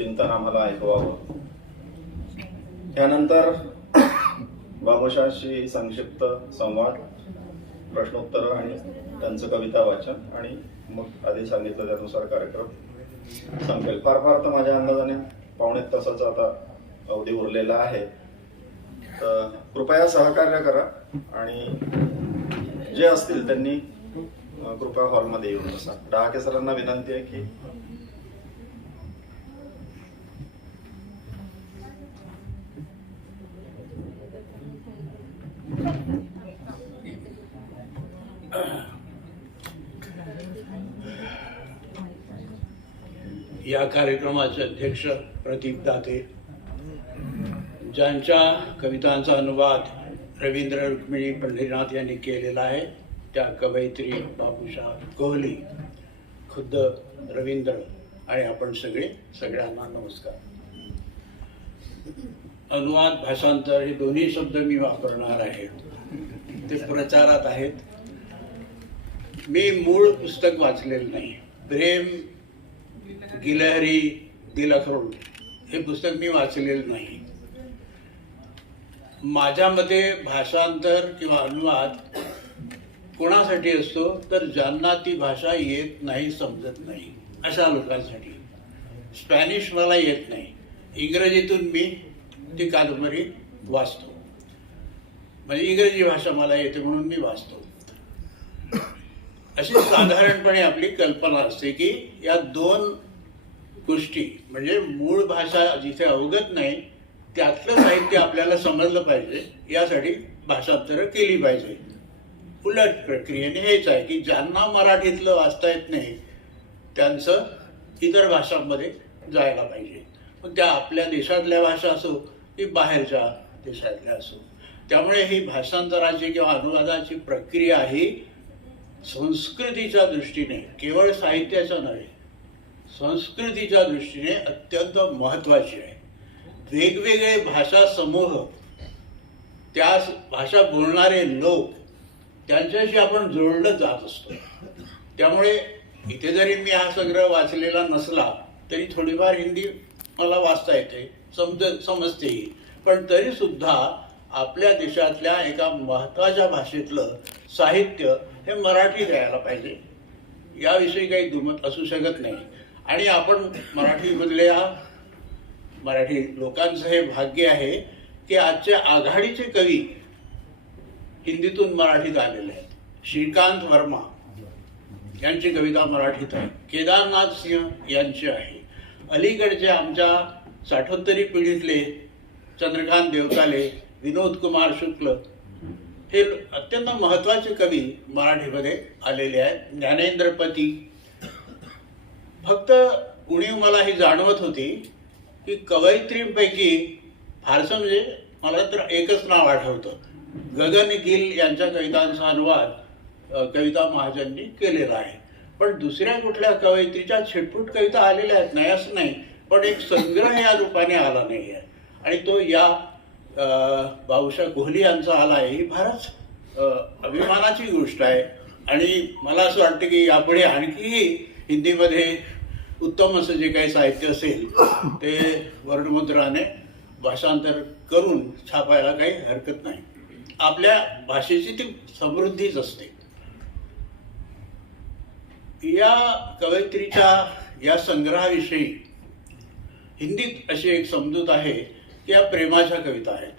चिंतन आम्हाला ऐकवावं. त्यानंतर बाबूशाहशी संक्षिप्त संवाद, प्रश्नोत्तर आणि त्यांचं कविता वाचन आणि मग आधी सांगितलं त्यानुसार कार्यक्रम संपेल. फार फार तर माझ्या अंदाजाने 1.25 तासाचा आता अवधी उरलेला आहे. तर कृपया सहकार्य करा आणि जे असतील त्यांनी कृपया हॉलमध्ये येऊन बसा. डहाके सरांना विनंती आहे की या कार्यक्रमाचे अध्यक्ष प्रदीप दाते, ज्यांच्या कवितांचा अनुवाद रवींद्र रुक्मिणी पंढरीनाथ यांनी केलेला आहे, त्या कवयित्री बाबूशाह कोहली, खुद्द रवींद्र आणि आपण सगळ्यांना नमस्कार. अनुवाद, भाषांतर हे दोन्ही शब्द मी वापरणार आहे. ते प्रचारात आहेत. मी मूळ पुस्तक वाचलेलं नाही. प्रेम गिलहरी दिलखरुण हे पुस्तक मी वाचलेलं नाही. माझ्या मते भाषांतर किंवा अनुवाद कोणासाठी असतो तर ज्यांना ती भाषा येत नाही, समजत नाही, अशा लोकांसाठी. स्पॅनिश मला येत नाही, इंग्रजीतून मी ती कादंबरी वाचतो, म्हणजे इंग्रजी भाषा मला येते म्हणून मी वाचतो. अशी साधारणपणे आपली कल्पना असते की या दोन गोष्टी, म्हणजे मूळ भाषा जिथे अवगत नाही त्यातलं साहित्य आपल्याला समजलं पाहिजे, यासाठी भाषांतरं केली पाहिजे. उलट प्रक्रियेने हेच आहे की ज्यांना मराठीतलं वाचता येत नाही त्यांचं इतर भाषांमध्ये जायला पाहिजे. पण त्या आपल्या देशातल्या भाषा असो की बाहेरच्या देशातल्या असो. त्यामुळे ही भाषांतराची किंवा अनुवादाची प्रक्रिया ही संस्कृतीच्या दृष्टीने, केवळ साहित्याच्या नव्हे, संस्कृतीच्या दृष्टीने अत्यंत महत्त्वाची आहे. वेगवेगळे भाषा समूह, त्या भाषा बोलणारे लोक, त्यांच्याशी आपण जोडलं जात असतो. त्यामुळे इथे जरी मी हा संग्रह वाचलेला नसला तरी थोडीफार हिंदी मला वाचता येते, समजतेही. पण तरीसुद्धा आपल्या देशातल्या एका महत्त्वाच्या भाषेतलं साहित्य हे मराठी द्यायला पाहिजे, याविषयी काही दुमत असू शकत नाही. आणि आपण मराठी लोकांचं हे भाग्य आहे की आजच्या आघाडीचे कवी हिंदीतून मराठीत आलेले आहेत. श्रीकांत वर्मा यांची कविता मराठीत आहे, केदारनाथ सिंह यांची आहे, अलीकडचे आमच्या 60वी पिढीतले चंद्रकांत देवकाले, विनोद कुमार शुक्ल हे अत्यंत महत्त्वाचे कवी मराठीमध्ये आलेले आहेत. ज्ञानेंद्रपती. फक्त उणीव मला ही जाणवत होती की कवयित्रींपैकी फारसं, म्हणजे मला तर एकच नाव आठवतं, गगन गिल यांच्या कवितांचा अनुवाद कविता महाजननी केलेला आहे. पण दुसऱ्या कुठल्या कवयित्रीच्या छिटपुट कविता आलेल्या आहेत, नाही असं नाही, पण एक संग्रह या रूपाने आला नाही आहे. आणि तो या बाबूशाह कोहली यांचा आला आहे. ही फारच अभिमानाची गोष्ट आहे. आणि मला असं वाटतं की यापुढे आणखीही हिंदीमध्ये उत्तम असं जे काही साहित्य असेल ते वर्णमुद्राने भाषांतर करून छापायला काही हरकत नाही. आपल्या भाषेची ती समृद्धीच असते. या कवयित्रीच्या या संग्रहाविषयी हिंदीत अशी एक समजूत आहे की या प्रेमाच्या कविता आहेत.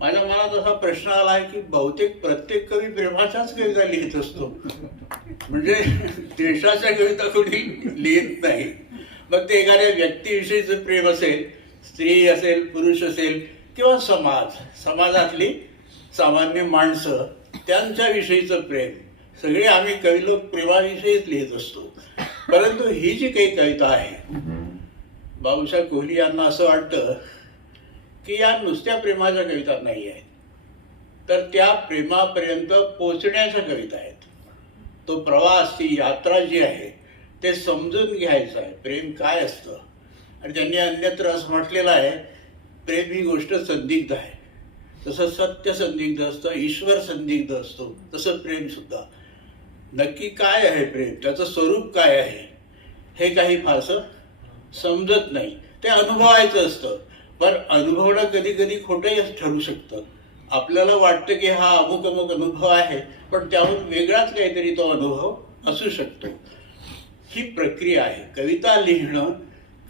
माझ्या मनात असा प्रश्न आला आहे की बहुतेक प्रत्येक कवी प्रेमाच्याच कविता लिहित असतो, म्हणजे देशाच्या कविता कोणी लिहित नाही. मग ते एखाद्या व्यक्तीविषयीचं प्रेम असेल, स्त्री असेल, पुरुष असेल, किंवा समाजातली सामान्य माणसं, त्यांच्याविषयीचं प्रेम, सगळे आम्ही कवी लोक प्रेमाविषयीच लिहित असतो. परंतु ही जी काही कविता आहे, बाबूशाह कोहली यांना असं वाटतं की या नुसत्या प्रेमाच्या कविता नाही आहेत, तर त्या प्रेमापर्यंत पोचण्याच्या कविता आहेत. तो प्रवास, ती यात्रा जी आहे ते समजून घ्यायचं आहे. प्रेम काय असतं. आणि त्यांनी अन्यत्र असं म्हटलेलं आहे, प्रेम ही गोष्ट संदिग्ध आहे. जसं सत्य संदिग्ध असतं, ईश्वर संदिग्ध असतो, तसं प्रेमसुद्धा. नक्की काय आहे प्रेम, त्याचं स्वरूप काय आहे, हे काही फारसं समजत नाही, ते अनुभवायचं असतं. पण अनुभवणं कधी कधी खोटंही ठरू शकतं. आपल्याला वाटतं की हा अमुक अमुक अनुभव आहे, पण त्याहून वेगळाच काहीतरी तो अनुभव असू शकतो. ही प्रक्रिया आहे. कविता लिहिणं,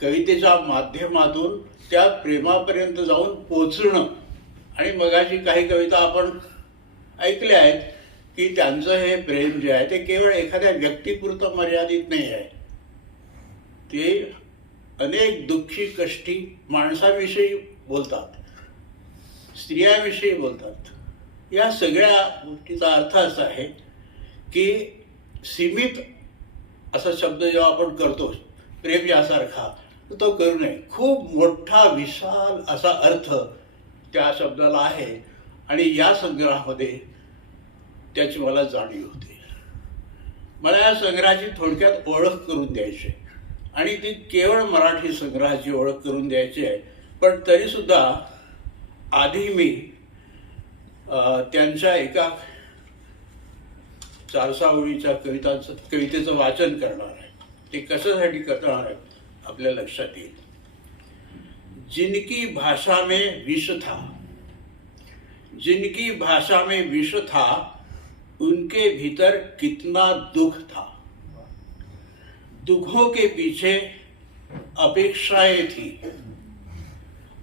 कवितेच्या माध्यमातून त्या प्रेमापर्यंत जाऊन पोचणं. आणि मगाशी काही कविता आपण ऐकल्या आहेत की त्यांचं हे प्रेम जे आहे ते केवळ एखाद्या व्यक्तीपुरतं मर्यादित नाही आहे. ते अनेक दुःखी कष्टी माणसाविषयी बोलतात, स्त्रियांविषयी बोलतात. या सगळ्या गोष्टीचा अर्थ असा आहे की सीमित असा शब्द जेव्हा आपण करतो प्रेम यासारखा, तर तो करू नये. खूप मोठा विशाल असा अर्थ त्या शब्दाला आहे आणि या संग्रहामध्ये त्याची मला जाणीव होते. मला या संग्रहाची थोडक्यात ओळख करून द्यायची आणि ती केवळ मराठी संग्रहाची ओळख करून द्यायची आहे. पण तरीसुद्धा आधी मी त्यांच्या एका 400 ओळीच्या कवितेचं वाचन करणार आहे. ते कशासाठी करणार आहे आपल्या लक्षात येईल. जिनकी भाषा में विष था, जिनकी भाषा में विष था, उनके भीतर कितना दुख था. दुखों के पीछे अपेक्षाएं थी,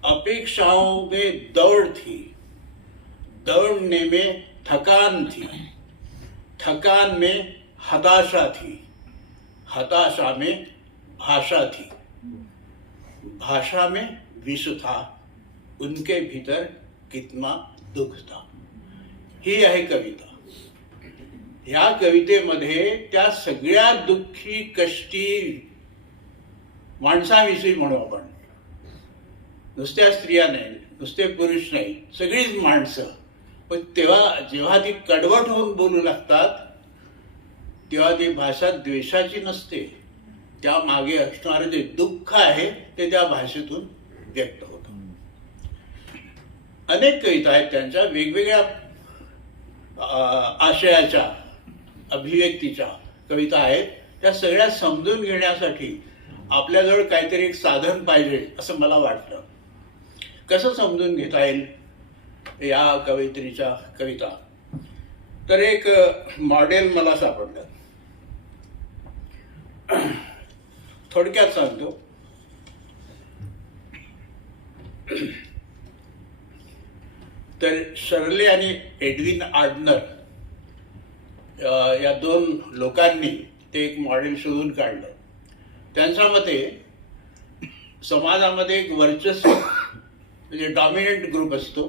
अपेक्षाओं में दौड़ थी, दौड़ने में थकान थी, थकान में हताशा थी, हताशा में भाषा थी, भाषा में विष था, उनके भीतर कितना दुख था. ही आहे कविता. ह्या कवितेमध्ये त्या सगळ्या दुःखी कष्टी माणसाविषयी म्हणू आपण, नुसत्या स्त्रिया नाही, नुसते पुरुष नाही, सगळीच माणसं. पण तेव्हा जेव्हा ती कडवट होऊन बोलू लागतात तेव्हा ती भाषा द्वेषाची नसते. त्या मागे असणारं जे दुःख आहे ते त्या भाषेतून व्यक्त होतं. अनेक कविता आहेत त्यांच्या, वेगवेगळ्या आशयाच्या, अभिव्यक्तीच्या कविता आहेत. त्या सगळ्या समजून घेण्यासाठी आपल्याजवळ काहीतरी एक साधन पाहिजे असं मला वाटलं. कसं समजून घेता येईल या कवयित्रीच्या कविता? तर एक मॉडेल मला सापडलं. थोडक्यात सांगतो. तर शर्ले आणि एडविन आर्डनर या दोन लोकांनी ते एक मॉडेल शोधून काढलं. त्यांच्या मते समाजामध्ये एक वर्चस्व म्हणजे डॉमिनंट ग्रुप असतो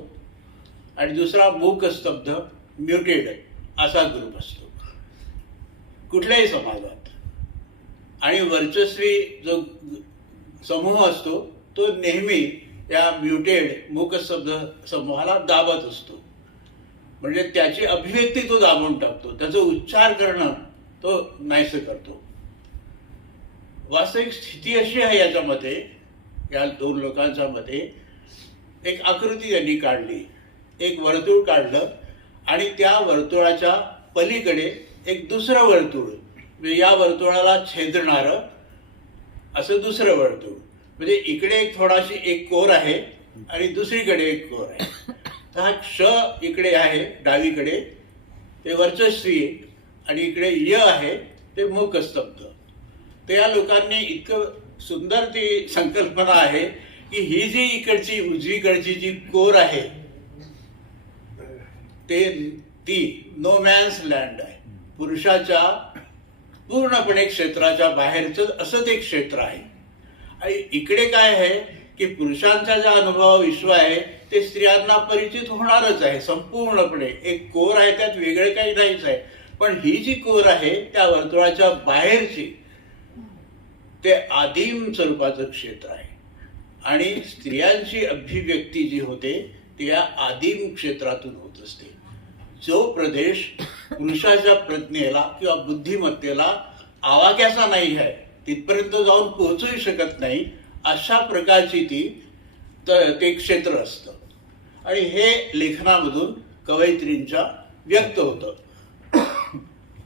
आणि दुसरा मूक स्तब्ध म्युटेड असा ग्रुप असतो कुठल्याही समाजात. आणि वर्चस्वी जो समूह असतो तो नेहमी या म्युटेड मूकस्तब्ध समूहाला दाबत असतो. म्हणजे त्याची अभिव्यक्ती तो दाबून टाकतो, त्याचा उच्चार करणं तो नाहीसं करतो. वास्तविक स्थिती अशी आहे याच्यामध्ये, या दोन लोकांच्या मध्ये एक आकृती त्यांनी काढली, एक वर्तुळ काढलं आणि त्या वर्तुळाच्या पलीकडे एक दुसरं वर्तुळ, म्हणजे या वर्तुळाला छेदणारं असं दुसरं वर्तुळ. म्हणजे इकडे एक थोडाशी एक कोर आहे आणि दुसरीकडे एक कोर आहे. तर हा क्ष इकडे आहे डावीकडे, ते वर्चस्वी, आणि इकडे य आहे ते मूकस्तब्ध. तर या लोकांनी इतकं सुंदर ती संकल्पना आहे की ही जी इकडची उजवीकडची जी कोर आहे ती नो मॅन्स लँड आहे. पुरुषाच्या पूर्णपणे क्षेत्राच्या बाहेरचं असं ते क्षेत्र आहे. आणि इकडे काय आहे की पुरुषांचा जो अनुभव विश्व आहे ते स्त्रियांना परिचित होणारच आहे संपूर्णपणे. एक कोर आहे, त्यात वेगळे काही नाहीच आहे. पण ही जी कोर आहे त्या वर्तुळाच्या बाहेरची ते आदिम स्वरूपाचं क्षेत्र आहे. आणि स्त्रियांची अभिव्यक्ती जी होते ती या आदिम क्षेत्रातून होत असते. जो प्रदेश पुरुषाच्या प्रज्ञेला किंवा बुद्धिमत्तेला आवाक्याचा नाही आहे, तिथपर्यंत जाऊन पोहोचू शकत नाही, अशा प्रकारची ते क्षेत्र असतं. आणि हे लेखनामधून कवयित्रींच्या व्यक्त होतं.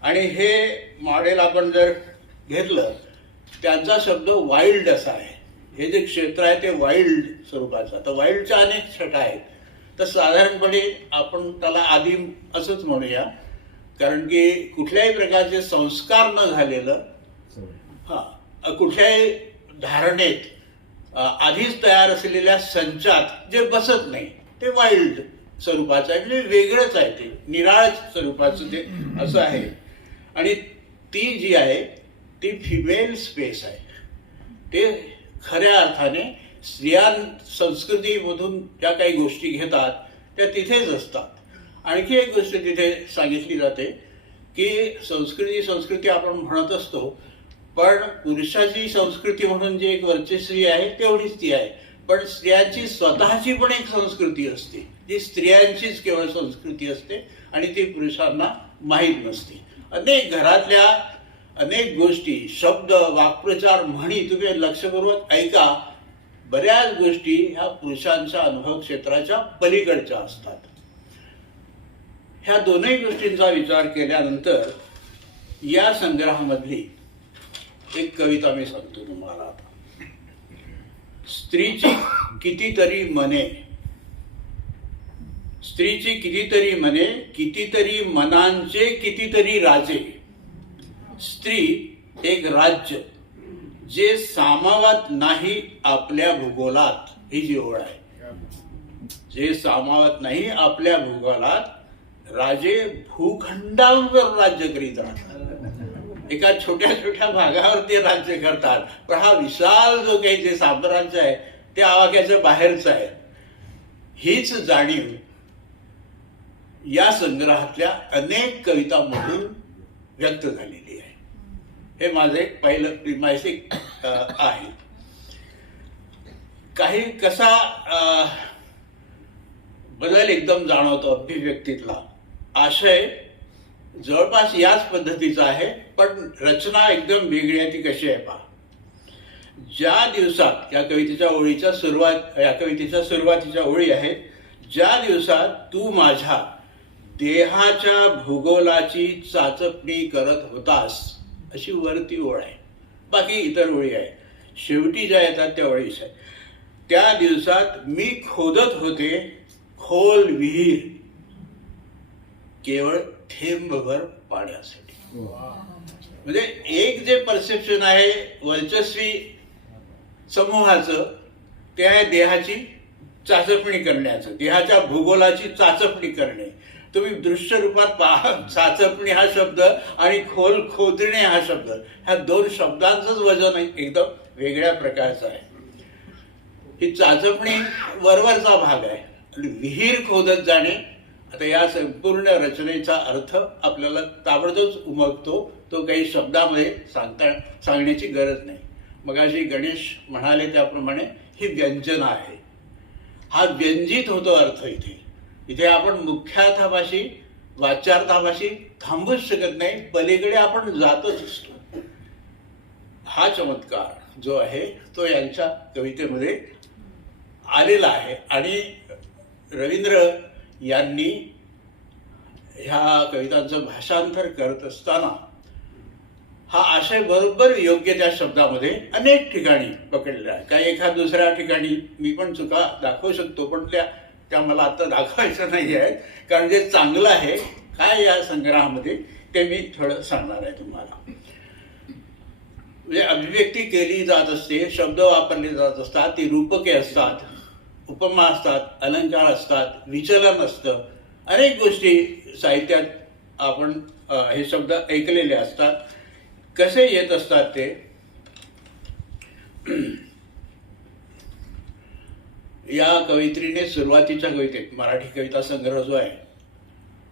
आणि हे मॉडेल आपण जर घेतलं त्यांचा शब्द वाईल्ड असा आहे. हे जे क्षेत्र आहे ते वाईल्ड स्वरूपाचं. तर वाईल्डच्या अनेक छटा आहेत. तर साधारणपणे आपण त्याला आदिम असंच म्हणूया, कारण की कुठल्याही प्रकारचे संस्कार न झालेलं, कुठल्याही धारणेत आधीच तयार असलेल्या संचात जे बसत नाही ते वाईल्ड स्वरूपाचं आहे. म्हणजे वेगळंच आहे, ते निराळ स्वरूपाचं ते असं आहे. आणि ती जी आहे ती फिमेल स्पेस आहे. ते खऱ्या अर्थाने स्त्रियां संस्कृतीमधून ज्या काही गोष्टी घेतात त्या तिथेच असतात. आणखी एक गोष्ट तिथे सांगितली जाते की संस्कृती आपण म्हणत असतो, पण पुरुषाची संस्कृती म्हणून जी एक वर्चस्वी आहे तेवढीच ती आहे. पण स्त्रियांची स्वतःची पण एक संस्कृती असते, जी स्त्रियांचीच केवळ संस्कृती असते आणि ती पुरुषांना माहीत नसते. अनेक घरातल्या अनेक गोष्टी, शब्द, वाक्प्रचार, म्हणी तुम्ही लक्षपूर्वक ऐका, बऱ्याच गोष्टी ह्या पुरुषांच्या अनुभव क्षेत्राच्या पलीकडच्या असतात. ह्या दोनही गोष्टींचा विचार केल्यानंतर या संग्रहामधली एक कविता मी सांगतो तुम्हाला आता. स्त्रीची कितीतरी मने, स्त्रीची कितीतरी मने, कितीतरी मनांचे कितीतरी राजे. स्त्री एक राज्य जे सामावत नाही आपल्या भूगोलात. ही जी ओळ आहे, जे सामावत नाही आपल्या भूगोलात, राजे भूखंडांवर राज्य करीत राहतात. एका छोट्या छोट्या भागावर ते राज्य करतात, पण हा विशाल जो काही जे साम्राज्य आहे ते आवाक्याच्या बाहेरचं आहे. हीच जाणीव या संग्रहातल्या अनेक कवितांमधून व्यक्त झालेली आहे. हे माझे पहिलं प्रिमायसिक आहे. काही कसा बदल एकदम जाणवतो अभिव्यक्तीतला. आशय जवळपास याच पद्धतीचा आहे, पण रचना एकदम वेगळी आहे. ती कशी आहे पहा. ज्या दिवसात या कवितेच्या सुरुवातीच्या ओळी आहेत, ज्या दिवसात तू माझ्या देहाच्या भूगोलाची चाचपणी करत होतास, अशी वरती ओळ आहे. बाकी इतर ओळी आहे. शेवटी ज्या येतात त्या ओळीच आहे. त्या दिवसात मी खोदत होते खोल विहीर केवळ थेंबभर पाण्यासाठी. म्हणजे एक जे परसेप्शन आहे वर्चस्वी समूहाचं, ते आहे देहाची चाचपणी करण्याचं, देहाच्या भूगोलाची चाचपणी करणे. तुम्ही दृश्य रूपात पहा, चाचपणी हा शब्द आणि खोल खोदणे हा शब्द, ह्या दोन शब्दांचंच वजन एकदम वेगळ्या प्रकारचं आहे. ही चाचपणी वरवरचा भाग आहे. विहीर खोदत जाणे, आता या संपूर्ण रचनेचा अर्थ आपल्याला ताबडतोब उमगतो. तो काही शब्दामध्ये सांगण्याची गरज नाही. मगाशी गणेश म्हणाले त्याप्रमाणे ही व्यंजना आहे. हा व्यंजित होतो अर्थ इथे. इथे आपण मुख्यार्थापाशी वाच्यार्थापाशी थांबूच शकत नाही, पलीकडे आपण जातच असतो. हा चमत्कार जो आहे तो यांच्या कवितेमध्ये आलेला आहे. आणि रवींद्र यांनी ह्या कवितांचं भाषांतर करत असताना हा आशय बरोबर योग्य त्या शब्दामध्ये अनेक ठिकाणी पकडलेला आहे. काही एखाद दुसऱ्या ठिकाणी मी पण चुका दाखवू शकतो, पण त्या मला आता दाखवायच्या नाही आहेत, कारण जे चांगलं आहे काय या संग्रहामध्ये ते मी थोडं सांगणार आहे तुम्हाला. म्हणजे अभिव्यक्ती केली जात असते, शब्द वापरले जात असतात, ती रूपके असतात, उपमा असतात, अलंकार असतात, विचलन असतं, अनेक गोष्टी साहित्यात आपण हे शब्द ऐकलेले असतात. कसे येत असतात ते या कवयित्रीने सुरुवातीच्या कवितेत, मराठी कविता संग्रह जो आहे,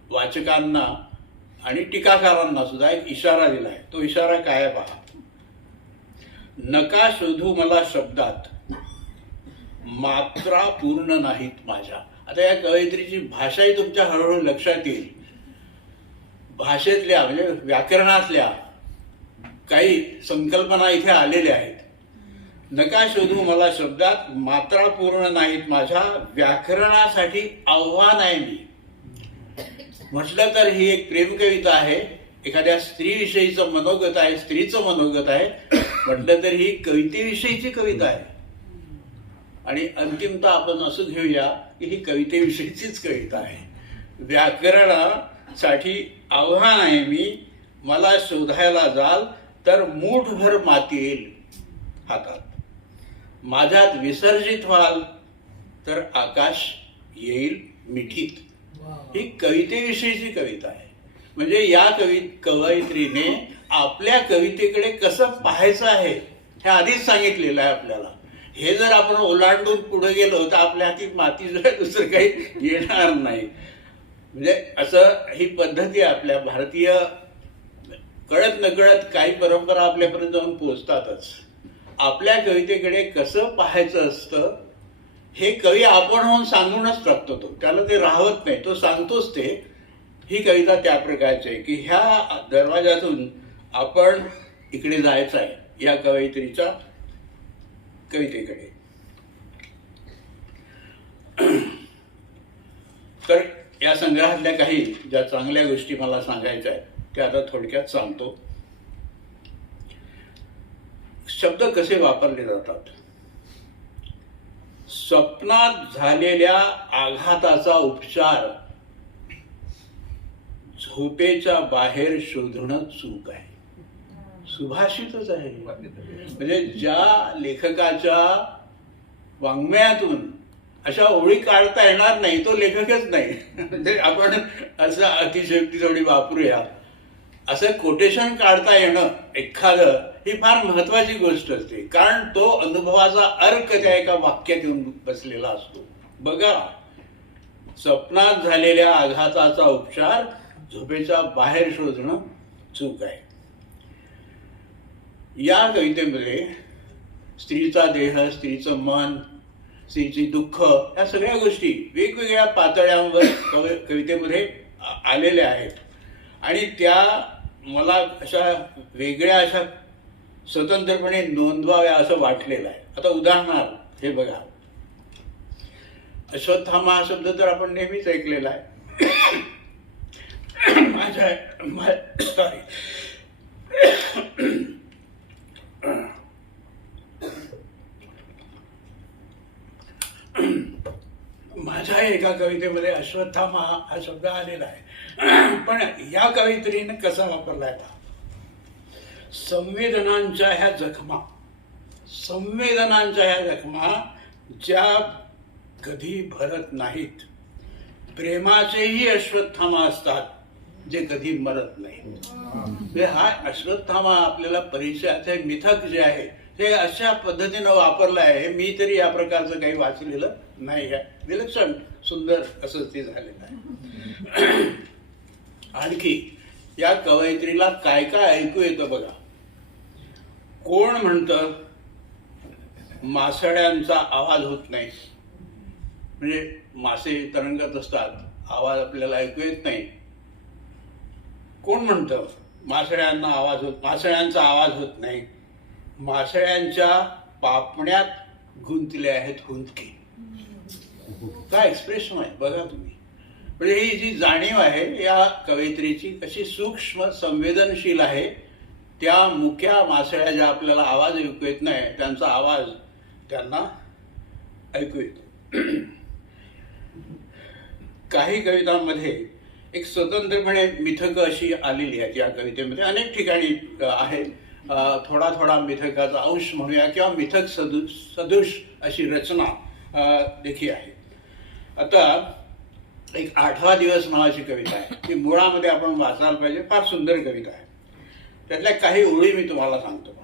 वाचकांना आणि टीकाकारांना सुद्धा एक इशारा दिला आहे. तो इशारा काय आहे पहा. नका शोधू मला शब्दात, मात्रा पूर्ण नाहीत माझ्या. आता या कवयित्रीची भाषाही तुमच्या हळूहळू लक्षात येईल. भाषेतल्या म्हणजे व्याकरणातल्या काही संकल्पना इथे आलेल्या आहेत. नका शोधू मला शब्दात, मात्रा पूर्ण नाहीत माझ्या, व्याकरणासाठी आव्हान आहे मी. म्हटलं तर ही एक प्रेम कविता आहे, एखाद्या स्त्रीविषयीचं मनोगत आहे, स्त्रीचं मनोगत आहे. म्हटलं तर ही कवितेविषयीची कविता आहे. आणि अंतिमतः आपण असं घेऊया की ही कवितेविषयीचीच कविता आहे. व्याकरणासाठी आव्हान आहे मला शोधायला जाल तर मूठभर माती येईल हातात, माझ्यात विसर्जित व्हाल तर आकाश येईल मिठीत. ही कवितेविषयीची कविता आहे. म्हणजे या कवयित्रीने आपल्या कवितेकडे कसं पाहायचं आहे हे आधीच सांगितलेलं आहे आपल्याला. हे जर आपण ओलांडून पुढे गेलो तर आपल्या हाती माती जर दुसरं काही येणार नाही. म्हणजे असं ही पद्धती आपल्या भारतीय कळत नकळत काही परंपरा आपल्यापर्यंत जाऊन पोचतातच. आपल्या कवितेकडे कसं पाहायचं असतं हे कवी आपण होऊन सांगूनच टाकतो. त्याला ते राहत नाही, तो सांगतोच ते. ही कविता त्या प्रकारची आहे की ह्या दरवाजातून आपण इकडे जायचं आहे या कवयित्रीच्या कवितेकडे. तर या संग्रहातल्या काही ज्या चांगल्या गोष्टी मला सांगायच्या आहेत त्या आता थोडक्यात सांगतो. शब्द कसे वापरले जातात. स्वप्नात झालेल्या आघाताचा उपचार झोपेच्या बाहेर शोधणं चूक आहे. सुभाषितच आहे. म्हणजे ज्या लेखकाच्या वाङ्मयातून अशा ओळी काढता येणार नाही तो लेखकच नाही. म्हणजे आपण असं अतिशयोक्ती थोडी वापरूया. असं कोटेशन काढता येणं एखादं ही फार महत्वाची गोष्ट असते. कारण तो अनुभवाचा अर्क त्या एका वाक्यात येऊन बसलेला असतो. बघा, स्वप्नात झालेल्या आघाताचा उपचार झोपेच्या बाहेर शोधणं चूक आहे. या कवितेमध्ये स्त्रीचा देह, स्त्रीचं मन, स्त्रीची दुःख या सगळ्या गोष्टी वेगवेगळ्या पातळ्यांवर कवितेमध्ये आलेल्या आहेत. आणि त्या मला अशा वेगळ्या अशा स्वतंत्रपणे नोंदवाव्या असं वाटलेलं आहे. आता उदाहरणार्थ हे बघा, अश्वत्थामा हा शब्द तर आपण नेहमीच ऐकलेला आहे. माझ्या एका कवितेमध्ये अश्वत्थामा हा शब्द आलेला आहे. पण या कवित्रीने कसा वापरलाय पहा. संवेदनांच्या ह्या जखमा ज्या कधी भरत नाहीत. प्रेमाचेही अश्वत्थामा असतात जे कधी मरत नाही. हा अश्वत्थामा आपल्याला परिचयाचे मिथक जे आहे ते अशा पद्धतीनं वापरलं आहे. मी तरी या प्रकारचं काही वाचलेलं नाही आहे. विलक्षण सुंदर असं ते झालेलं आहे. आणखी या कवयित्रीला काय काय ऐकू येतं बघा. कोण म्हणतं मासळ्यांचा आवाज होत नाही. म्हणजे मासे तरंगत असतात, आवाज आपल्याला ऐकू येत नाही. कोण म्हणतं मासळ्यांचा आवाज होत नाही. मासळ्यांच्या पापण्यात गुंतले आहेत हुंदके. काय एक्सप्रेशन आहे बघा तुम्ही. म्हणजे ही जी जाणीव आहे या कवयित्रीची कशी सूक्ष्म संवेदनशील आहे. त्या मुक्या मासळ्या ज्या आपल्याला आवाज ऐकू येत नाही त्यांचा आवाज त्यांना ऐकू येतो. काही कवितांमध्ये एक स्वतंत्रपणे मिथक अशी आलेली आहेत. या कवितेमध्ये अनेक ठिकाणी आहे. थोडा थोडा मिथकाचा अंश म्हणूया किंवा मिथक सदृश अशी रचना देखील आहे. आता एक 8वा दिवस नावाची कविता आहे. ती मुळामध्ये आपण वाचायला पाहिजे. फार सुंदर कविता आहे. त्यातल्या काही ओळी मी तुम्हाला सांगतो.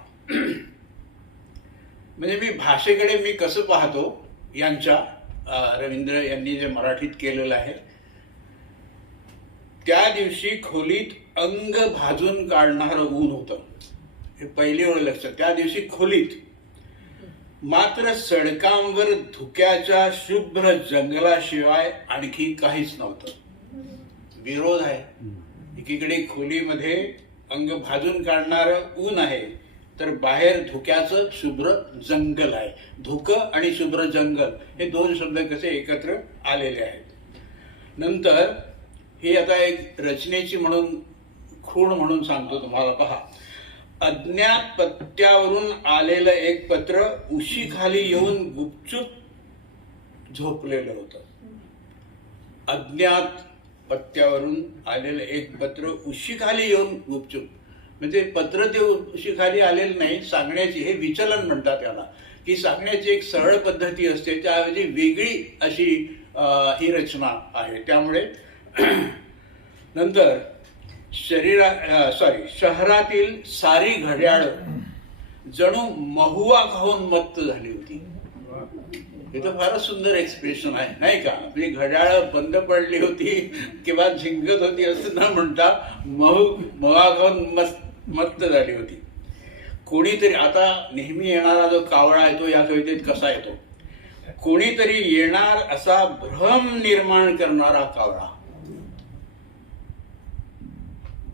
म्हणजे मी भाषेकडे मी कसं पाहतो यांच्या रवींद्र यांनी जे मराठीत केलेलं आहे. त्या दिवशी खोलीत अंग भाजून काढणारं ऊन होतं. हे पहिली ओळ लक्षात. त्या दिवशी खोलीत मात्र सडकांवर धुक्याच्या शुभ्र जंगलाशिवाय आणखी काहीच नव्हतं. विरोध आहे. एकीकडे खोलीमध्ये अंग भाजून काढणारं ऊन आहे तर बाहेर धुक्याचं शुभ्र जंगल आहे. धुकं आणि शुभ्र जंगल हे दोन शब्द कसे एकत्र आलेले आहेत. नंतर ही आता एक रचनेची म्हणून खूण म्हणून सांगतो तुम्हाला. पहा, अज्ञात पत्त्यावरून आलेलं एक पत्र उशीखाली येऊन गुपचूप झोपलेलं होतं. अज्ञात पत्त्यावरून आलेलं एक पत्र उशीखाली येऊन गुपचूप, म्हणजे पत्र ते उशीखाली आलेलं नाही, सांगण्याची, हे विचलन म्हणतात त्याला, की सांगण्याची एक सरळ पद्धती असते, त्याऐवजी वेगळी अशी ही रचना आहे. त्यामुळे नंतर शहरातील सारी घड्याळ जणू महुआ खाऊन मत्त झाली होती. हे तर फारच सुंदर एक्सप्रेशन आहे, नाही का? आपली घड्याळ बंद पडली होती किंवा झिंगत होती असं न म्हणता महुआ खाऊन मत्त झाली होती. कोणीतरी, आता नेहमी येणारा जो कावळा येतो या कवितेत कसा येतो, कोणीतरी येणार असा भ्रम निर्माण करणारा कावळा.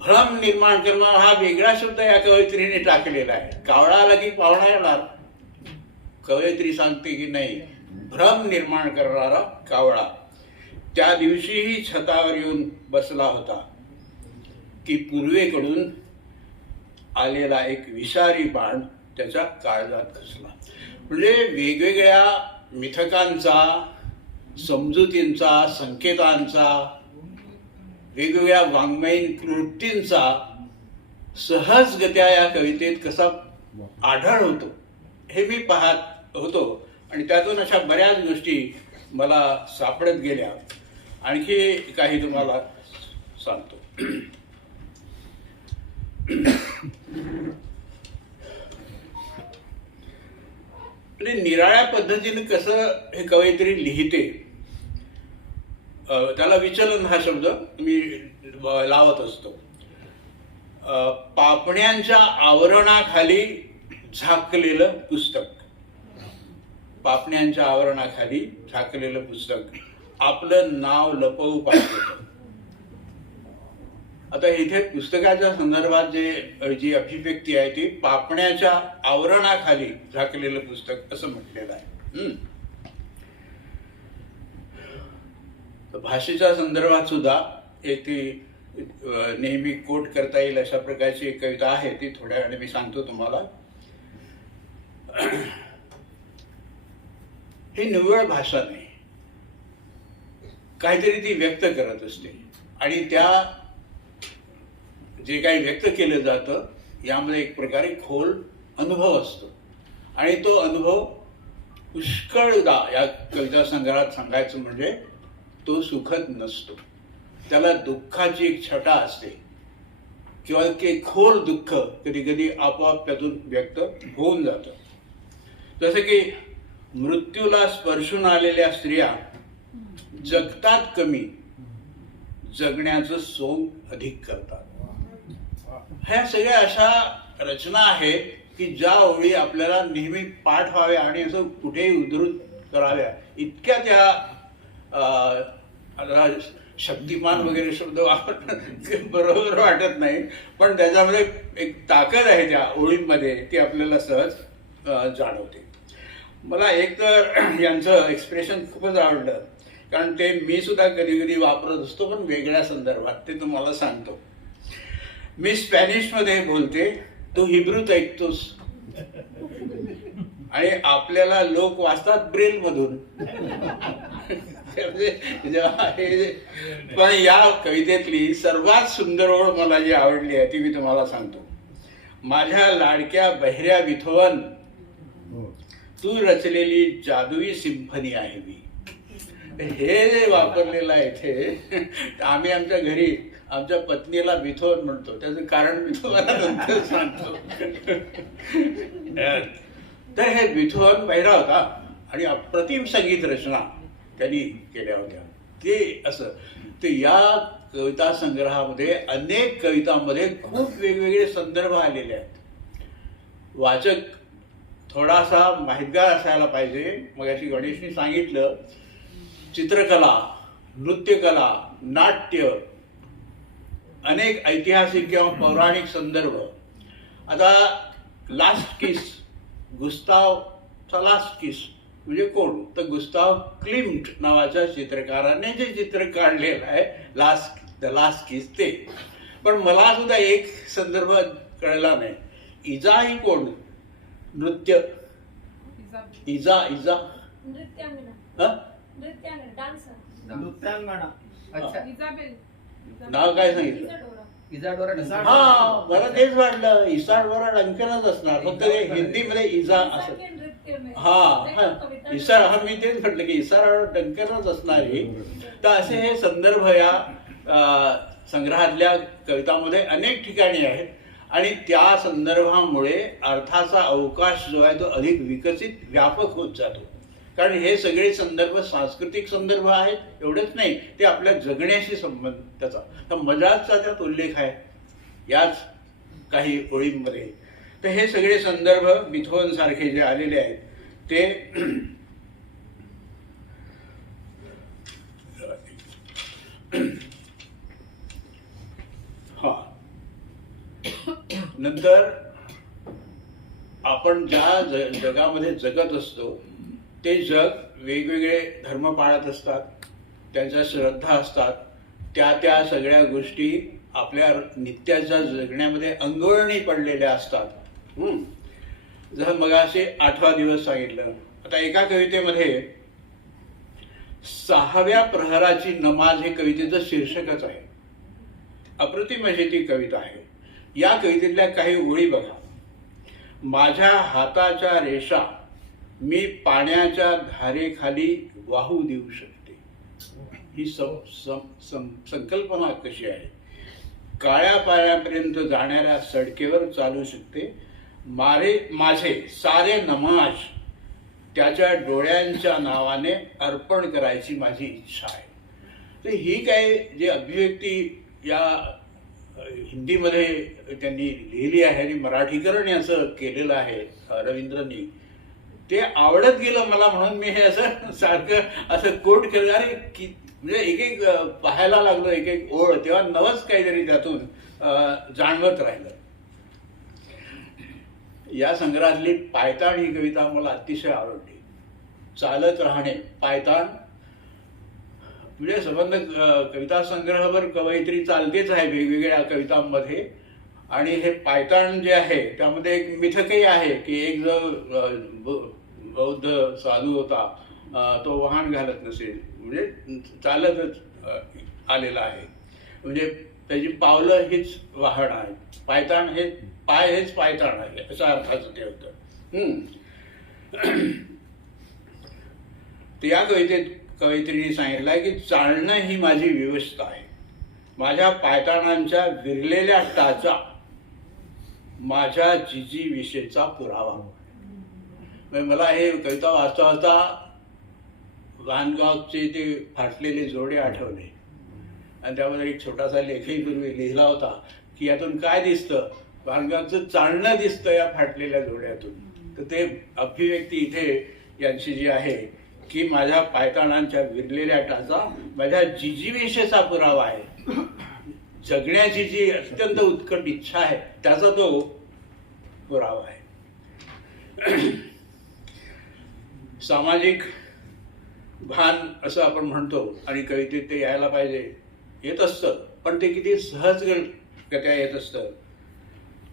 भ्रम निर्माण करणारा हा वेगळा शब्द या कवयित्रीने टाकलेला आहे. कावळा आला की पाहुणा येणार, कवयित्री सांगते की नाही, भ्रम निर्माण करणारा कावळा. त्या दिवशीही छतावर येऊन बसला होता की पूर्वेकडून आलेला एक विषारी बाण त्याच्या काळजात घुसला. म्हणजे वेगवेगळ्या मिथकांचा, समजुतींचा, संकेतांचा, वेगवेगळ्या वाङ्मयीन कृतींचा सहजगत्या या कवितेत कसा आढळ होतो हे मी पाहत होतो, आणि त्यातून अशा बऱ्याच गोष्टी मला सापडत गेल्या. आणखी काही तुम्हाला सांगतो. म्हणजे निराळ्या पद्धतीने कसं हे कवयित्री लिहिते, त्याला विचलन हा शब्द मी लावत असतो. पापण्यांच्या आवरणाखाली झाकलेलं पुस्तक, पापण्यांच्या आवरणाखाली झाकलेलं पुस्तक आपलं नाव लपवू पाहत. आता इथे पुस्तकाच्या संदर्भात जी अभिव्यक्ती आहे ती पापण्याच्या आवरणाखाली झाकलेलं पुस्तक असं म्हटलेलं आहे. भाषेच्या संदर्भात सुद्धा एक ती नेहमी कोट करता येईल अशा प्रकारची एक कविता आहे, ती थोड्या वेळाने मी सांगतो तुम्हाला. ही निव्वळ भाषा नाही, काहीतरी ती व्यक्त करत असते, आणि त्या जे काही व्यक्त केलं जातं यामध्ये एक प्रकारे खोल अनुभव असतो, आणि तो अनुभव पुष्कळदा या कविता संग्रहात सांगायचं म्हणजे तो सुखद नसतो. त्याला दुःखाची एक छटा असते, किंवा की खोल दुःख कधी कधी आपोआप त्यातून व्यक्त होऊन जातं. जसं की मृत्यूला स्पर्शून आलेल्या स्त्रिया जगतात कमी, जगण्याचं सोंग अधिक करतात. ह्या सगळ्या अशा रचना आहेत की ज्या ओळी आपल्याला नेहमी पाठ व्हाव्या आणि असं कुठेही उद्धृत कराव्या इतक्या त्या शक्तिमान वगैरे शब्द वापरणं बरोबर वाटत नाही, पण त्याच्यामध्ये एक ताकद आहे त्या ओळींमध्ये, ती आपल्याला सहज जाणवते. मला एक तर यांचं एक्सप्रेशन खूपच आवडलं, कारण ते मी सुद्धा कधी कधी वापरत असतो, पण वेगळ्या संदर्भात, ते तुम्हाला सांगतो. मी स्पॅनिशमध्ये बोलते, तू हिब्रूत ऐकतोस, आणि आपल्याला लोक वाचतात ब्रेलमधून. पण या कवितेतली सर्वात सुंदर ओळ मला जी आवडली आहे ती मी तुम्हाला सांगतो. माझ्या लाडक्या बहिऱ्या विथोवन, तू रचलेली जादुई सिम्फनी आहे मी. हे जे वापरलेलं आहे इथे, आम्ही आमच्या घरी आमच्या पत्नीला बिथोन म्हणतो, त्याचं कारण मी तुम्हाला नंतर सांगतो. तर हे बिथोन बहिरा होता आणि अप्रतिम संगीत रचना त्यांनी केल्या होत्या. ते असं ते या कविता संग्रहामध्ये अनेक कवितांमध्ये खूप वेगवेगळे संदर्भ आलेले आहेत. वाचक थोडासा माहितगार असायला पाहिजे. मग अशी गणेशनी सांगितलं, चित्रकला, नृत्यकला, नाट्य, अनेक ऐतिहासिक किंवा पौराणिक संदर्भ. आता लास्ट किस, गुस्तावचा लास्ट किस म्हणजे कोण, तर गुस्ताव क्लिम्ट नावाच्या चित्रकाराने जे चित्र काढलेलं आहे द लास्ट किस ते. पण मला सुद्धा एक संदर्भ कळला नाही इजा ही कोण? नृत्य. इजा इजा नृत्यांगना. हा? नृत्यांगना, डान्सर. नृत्यांगणा. अच्छा. इजाबेल. नाव काय सांगितलं? इजाडोरा. इजाडोरा हा, मला तेच वाटलं इसाडवरा डंकनच असणार, फक्त ते हिंदीमध्ये इजा असं. इजा के नृत्य में. हा इसार, हा मी तेच म्हटलं की इसार डंकनच असणार ही. तर असे हे संदर्भ या संग्रहातल्या कवितांमध्ये अनेक ठिकाणी आहेत आणि त्या संदर्भामुळे अर्थाचा अवकाश जो आहे तो अधिक विकसित व्यापक होत जातो. कारण हे सगळे संदर्भ सांस्कृतिक संदर्भ आहेत एवढंच नाही, ते आपल्या जगण्याशी संबंध त्याचा. तर मजाचा त्यात उल्लेख आहे याच काही ओळींमध्ये. तर हे सगळे संदर्भ बिथोन सारखे जे आलेले आहेत ते हा. नंतर आपण ज्या जगामध्ये जगत असतो ते जग वेगवेगळे धर्म पाळत असतात, त्यांच्या श्रद्धा असतात, त्या सगळ्या गोष्टी आपल्या नित्याच्या जगण्यामध्ये अंगवळणी पडलेल्या असतात. जसं मगाशी 8वा दिवस सांगितलं. आता एका कवितेमध्ये 6व्या प्रहराची नमाज हे कवितेचं शीर्षकच आहे. अप्रतिम अशी ती कविता आहे. या कवितेतल्या काही ओळी बघा. माझ्या हाताच्या रेषा मी पाण्याच्या धारेखाली वाहू देऊ शकते. ही संकल्पना कशी आहे. काळ्या पाण्यापर्यंत जाणाऱ्या सडकेवर चालू शकते. माझे सारे नमाज त्याच्या डोळ्यांच्या नावाने अर्पण करायची माझी इच्छा आहे. तर ही काय जी अभिव्यक्ती या हिंदीमध्ये त्यांनी लिहिली आहे आणि मराठीकरण याचं केलेलं आहे रवींद्रनी, ते आवडत गेलं मला, म्हणून मी हे असं सारखं असं कोट केलं. अरे की म्हणजे एक एक पाहायला लागलो एक एक ओळ, तेव्हा नवच काहीतरी त्यातून जाणवत राहिलं. या संग्रहातली पायताण ही कविता मला अतिशय आवडली. चालत राहणे पायताण म्हणजे संबंध कविता संग्रहभर कवयित्री चालतेच आहे वेगवेगळ्या कवितांमध्ये. आणि हे पायताण जे आहे त्यामध्ये एक मिथकही आहे की एक जो बौद्ध साधू होता तो वाहन घालत नसेल, म्हणजे चालतच आलेला आहे, म्हणजे त्याची पावलं हीच वाहन आहे. पायताण हे पाय हेच पायताण आहे अशा अर्थाचं ते होतं. तर या कवयित्रीने सांगितलं आहे की चालणं ही माझी व्यवस्था आहे. माझ्या पायताणांच्या विरलेल्या टाचा माझ्या जिजीविषयीचा पुरावा. मला हे कविता वाचता वाचता व्हॅन गॉगचे ते फाटलेले जोडे आठवले आणि त्यामध्ये एक छोटासा लेखही पूर्वी लिहिला होता की यातून काय दिसतं, व्हॅन गॉगचं चालणं दिसतं या फाटलेल्या जोड्यातून. तर ते अभिव्यक्ती इथे यांची जी आहे की माझ्या पायताणांच्या विरलेल्या टाचा माझ्या जिजीविषयीचा पुरावा आहे. जगण्याची जी अत्यंत उत्कट इच्छा आहे त्याचा तो पुरावा आहे. सामाजिक भान असं आपण म्हणतो आणि कवितेत ते यायला पाहिजे, येत असतं, पण ते किती सहजगत्या येत असतं.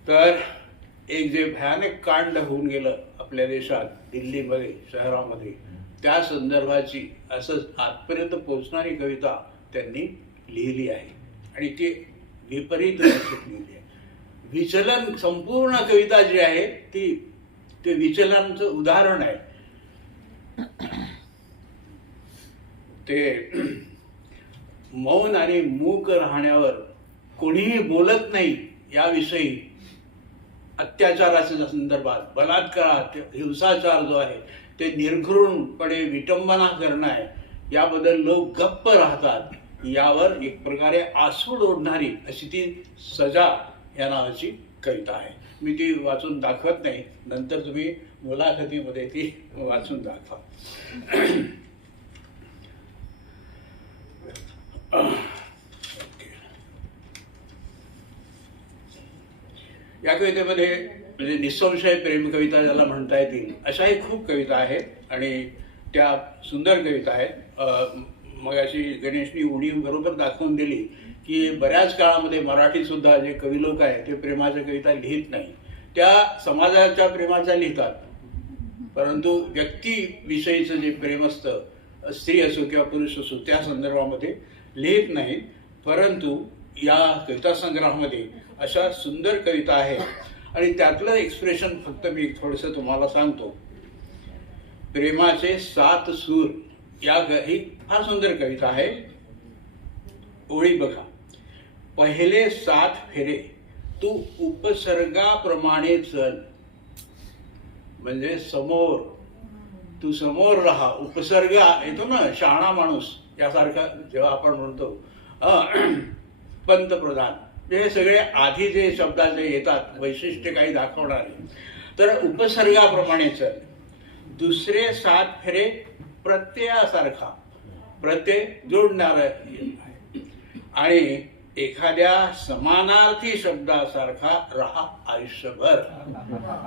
तर एक जे भयानक कांड होऊन गेलं आपल्या देशात दिल्लीमध्ये शहरामध्ये, त्या संदर्भाची असं आजपर्यंत पोचणारी कविता त्यांनी लिहिली आहे आणि ती विपरीत लिहिली आहे. विचलन, संपूर्ण कविता जी आहे ती ते विचलनाचं उदाहरण आहे. ते मौन आणि मूक राहण्यावर, कोणीही बोलत नाही याविषयी, अत्याचाराच्या संदर्भात, बलात्कार, हिंसाचार जो आहे ते निर्घृणपणे विटंबना करणं आहे, याबद्दल लोक गप्प राहतात, यावर एक प्रकारे आसूड ओढणारी अशी ती सजा या नावाची कविता आहे. मी ती वाचून दाखवत नाही, नंतर तुम्ही मुलाखतीमध्ये ती वाचून दाखवा. या कवितेमध्ये म्हणजे निसंशय प्रेम कविता ज्याला म्हणता येतील अशाही खूप कविता आहेत आणि त्या सुंदर कविता आहेत. मगाशी गणेशनी उणीव बरोबर दाखवून दिली की बऱ्याच काळामध्ये मराठी सुद्धा जे कवी लोक आहेत ते प्रेमाच्या कविता लिहित नाही. त्या समाजाच्या प्रेमाचा लिहितात, परंतु व्यक्तीविषयीचं जे प्रेम असतं, स्त्री असो किंवा पुरुष असो, त्या संदर्भामध्ये लिहित नाहीत. परंतु या कविता संग्रहामध्ये अशा सुंदर कविता आहेत आणि त्यातलं एक्सप्रेशन फक्त मी थोडंसं तुम्हाला सांगतो. प्रेमाचे 7 सूर ही फार सुंदर कविता आहे. ओळी बघा. पहिले 7 फेरे तू उपसर्गाप्रमाणे चल. म्हणजे समोर, तू समोर राहा. उपसर्ग येतो ना, शहाणा माणूस यासारखा जेव्हा आपण म्हणतो पंतप्रधान, हे सगळे आधी जे शब्दाचे येतात वैशिष्ट्य काही दाखवणारे, तर उपसर्गाप्रमाणे चल. दुसरे 7 फेरे प्रत्ययासारखा, प्रत्यय जोडणार आणि एखाद्या समानार्थी शब्दासारखा राहा आयुष्यभर.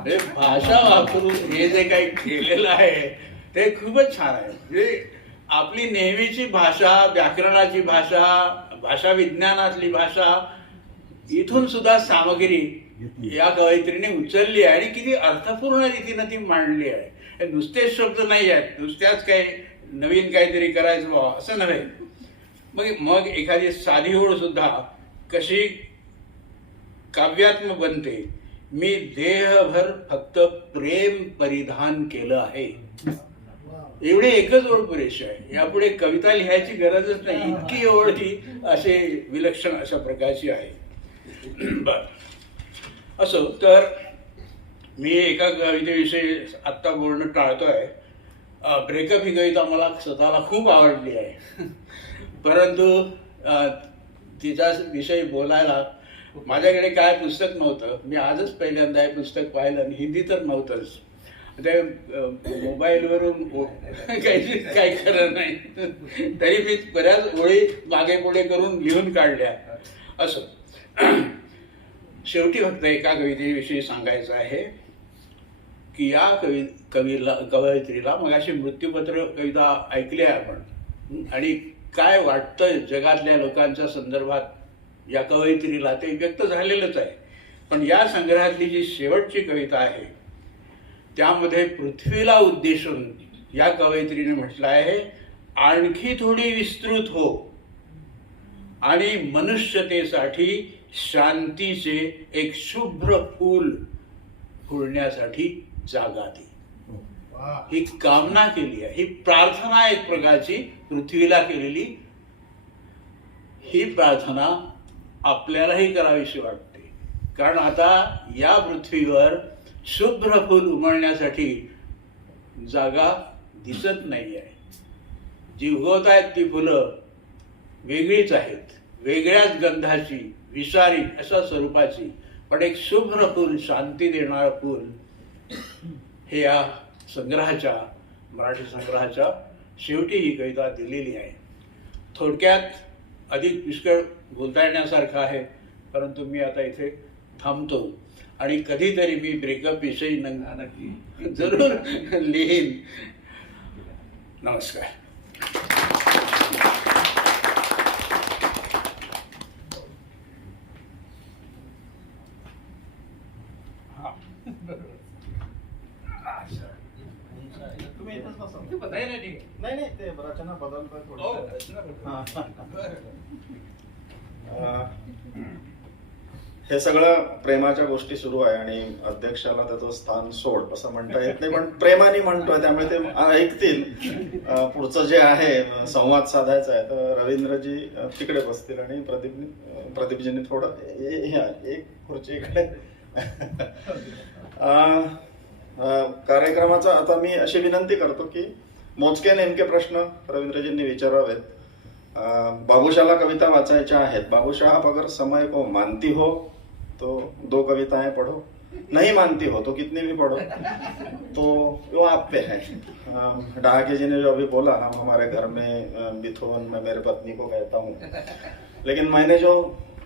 हे भाषा वापरून हे जे काही केलेलं आहे ते खूपच छान आहे. म्हणजे आपली नेहमीची भाषा, व्याकरणाची भाषा, भाषा विज्ञानातली भाषा, इथून सुद्धा सामग्री या कवयित्रीने उचलली आहे आणि किती अर्थपूर्ण रीतीनं ती मांडली आहे. हे नुसतेच शब्द नाही आहेत, नुसत्याच काही नवीन काहीतरी करायचं व्हावं असं नव्हे. मग एखादी साधी ओळ सुद्धा कशी काव्यात्मक बनते. मी देहभर फक्त प्रेम परिधान केलं आहे. एवढे एकच ओळ पुरेशी आहे, यापुढे कविता लिहायची गरजच नाही, इतकी ओळ ही असे विलक्षण अशा प्रकारची आहे. बर, असो तर मी एका कवितेविषयी आत्ता बोलणं टाळतोय. ब्रेकअप ही कविता मला स्वतःला खूप आवडली आहे, परंतु तिच्या विषयी बोलायला माझ्याकडे काय पुस्तक नव्हतं. मी आजच पहिल्यांदा हे पुस्तक पाहिलं आणि हिंदी तर नव्हतंच. ते मोबाईलवरून काही खरं नाही, तरी मी बऱ्याच ओळी मागे पुढे करून लिहून काढल्या. असं शेवटी फक्त एका कवितेविषयी सांगायचं आहे की या कवयित्रीला मग अशी मृत्यूपत्र कविता ऐकली आहे आपण, आणि काय वाटतं जगातल्या लोकांच्या संदर्भात या कवयित्रीला ते व्यक्त झालेलंच आहे. पण या संग्रहातली जी शेवटची कविता आहे त्यामध्ये पृथ्वीला उद्देशून या कवयित्रीने म्हटलं आहे, आणखी थोडी विस्तृत हो आणि मनुष्यतेसाठी शांतीचे एक शुभ्र फूल फुलण्यासाठी जागा दे. ही कामना केली आहे, ही प्रार्थना एक प्रकारची पृथ्वीला केलेली. ही प्रार्थना आपल्यालाही करावीशी वाटते, कारण आता या पृथ्वीवर शुभ्र फूल उमलण्यासाठी जागा दिसत नाही आहे. जी उगवत आहेत ती फुलं वेगळीच आहेत, वेगळ्याच गंधाची, विषारी अशा स्वरूपाची, पण एक शुभ्र फूल, शांती देणारं फूल हे या संग्रहाच्या, मराठी संग्रहाच्या शेवटी ही कविता दिलेली आहे. थोडक्यात अधिक पुष्कळ बोलता येण्यासारखं आहे, परंतु मी आता इथे थांबतो आणि कधीतरी मी ब्रेकअप विषयी नक्की जरूर लिहीन. नमस्कार. तुम्ही इथंच बसा. नाही, नाही ते रचना बदलतोय हे सगळं प्रेमाच्या गोष्टी सुरू आहे आणि अध्यक्षाला त्याचं स्थान सोड असं म्हणता येत नाही, पण प्रेमाने म्हणतोय त्यामुळे ते ऐकतील. पुढचं जे आहे संवाद साधायचा आहे तर रवींद्रजी तिकडे बसतील आणि प्रदीपजींनी थोडं एक खुर्ची इकडे. कार्यक्रमाचा आता मी अशी विनंती करतो की मोजके नेमके प्रश्न रवींद्रजींनी विचारावेत. बाबूशाहला कविता वाचायच्या आहेत. बाबूशाह आप अगर समय को मानती हो तो 2 कविताएं पढ़ो, नहीं मानती हो तो कितनी भी पढ़ो, तो वो आप पे है. डहाके जी ने जो अभी बोला, हम हमारे घर में बिथोवन मैं मेरे पत्नी को कहता हूँ, लेकिन मैंने जो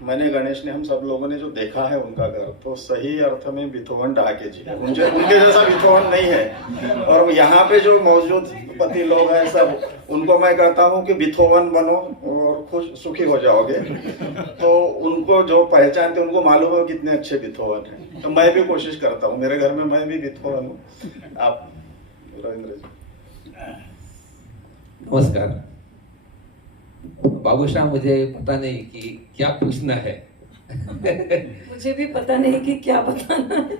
मैंने गणेश ने हम सब लोगों ने जो देखा है उनका घर, तो सही अर्थ में बिथोवन ढाके जी है। उनके जैसा बिथोवन नहीं है। और यहाँ पे जो मौजूद पति लोग हैं सब, उनको मैं कहता हूँ कि बिथोवन बनो और खुश सुखी हो जाओगे। तो उनको जो पहचानते उनको मालूम है कितने अच्छे बिथोवन हैं। तो मैं भी कोशिश करता हूँ, मेरे घर में मैं भी बिथोवन हूँ। आप रविंद्र जी। नमस्कार बाबूशाह, मुझे पता नहीं कि क्या पूछना है। मुझे भी पता नहीं कि क्या बताना है।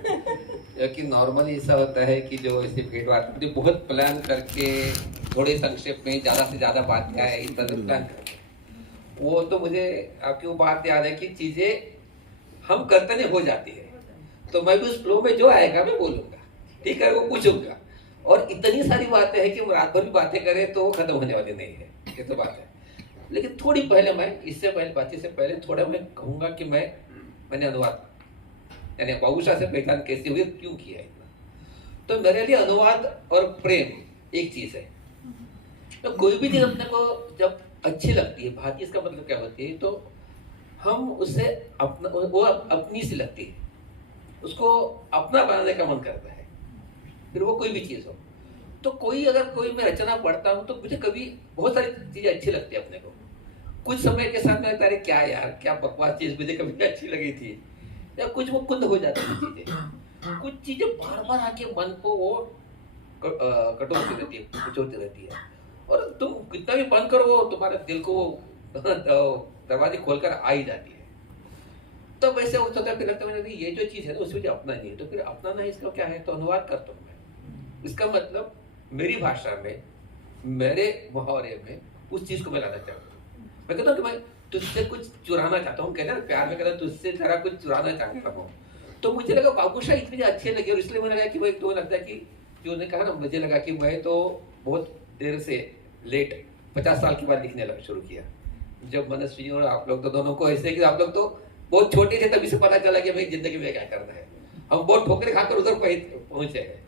क्योंकि नॉर्मली ऐसा होता है कि जो ऐसे भेंट बात जो बहुत प्लान करके थोड़े संक्षेप में ज्यादा से ज्यादा बात क्या है इस तरह प्लान करके, वो तो मुझे आपकी वो बात याद है कि चीजें हम करते नहीं हो जाती है, तो मैं भी उस फ्लो में जो आएगा मैं बोलूंगा, ठीक है, वो पूछूंगा। और इतनी सारी बातें हैं कि हम रात भर भी बातें करें तो वो खत्म होने वाली नहीं है, ये तो बात है। लेकिन थोड़ी पहले मैं इससे पहले बातचीत से पहले थोड़ा मैं कहूंगा कि मैंने अनुवाद यानी बाबूशाह से पहचान कैसे हुई, क्यों किया इतना। तो मेरे लिए अनुवाद और प्रेम एक चीज है। तो कोई भी चीज अपने को जब अच्छी लगती है, भारतीय इसका मतलब क्या होती है, तो हम उससे अपना वो अपनी सी लगती है, उसको अपना बनाने का मन करता है, फिर वो कोई भी चीज हो। तो कोई मैं रचना पढ़ता हूँ तो मुझे कभी बहुत सारी चीजें अच्छी लगती है अपने को। कुछ समय के साथ में अरे क्या यार क्या बकवास चीज मुझे कभी अच्छी लगी थी, या कुछ वो कुंद हो जाती है चीजें। कुछ चीजें बार बार आके मन को वो कटोरती रहती है, कुचोरती रहती है, और तुम कितना भी बंद करो वो तुम्हारे दिल को दरवाजे खोलकर आ ही जाती है। तो वैसे होता है, फिर लगता है ये जो चीज है उसमें जो अपना नहीं है, तो फिर अपना नहीं इसका क्या है, तो अनुवाद करता हूँ मैं। इसका मतलब मेरी भाषा में, मेरे मुहावरे में उस चीज को मैं लाना चाहता हूँ। मैं कहता हूँ कि मैं तुझसे कुछ चुराना चाहता हूँ, कहते हैं प्यार में कहता हूँ तुझसे जरा कुछ चुराना चाहता हूँ। तो मुझे लगा बाबूशाह इतनी अच्छे लगे, और इसलिए मुझे लगा कि वो एक तो लगता है कि जो उन्होंने कहा ना, मुझे लगा कि मैं तो बहुत देर से लेट 50 साल के बाद लिखने लगा शुरू किया। जब मनस्वी और आप लोग तो दोनों को ऐसे कि आप लोग तो बहुत छोटे थे तभी से पता चला कि भाई जिंदगी में क्या करना है, हम बहुत ठोकरे खाकर उधर पहुंचे हैं।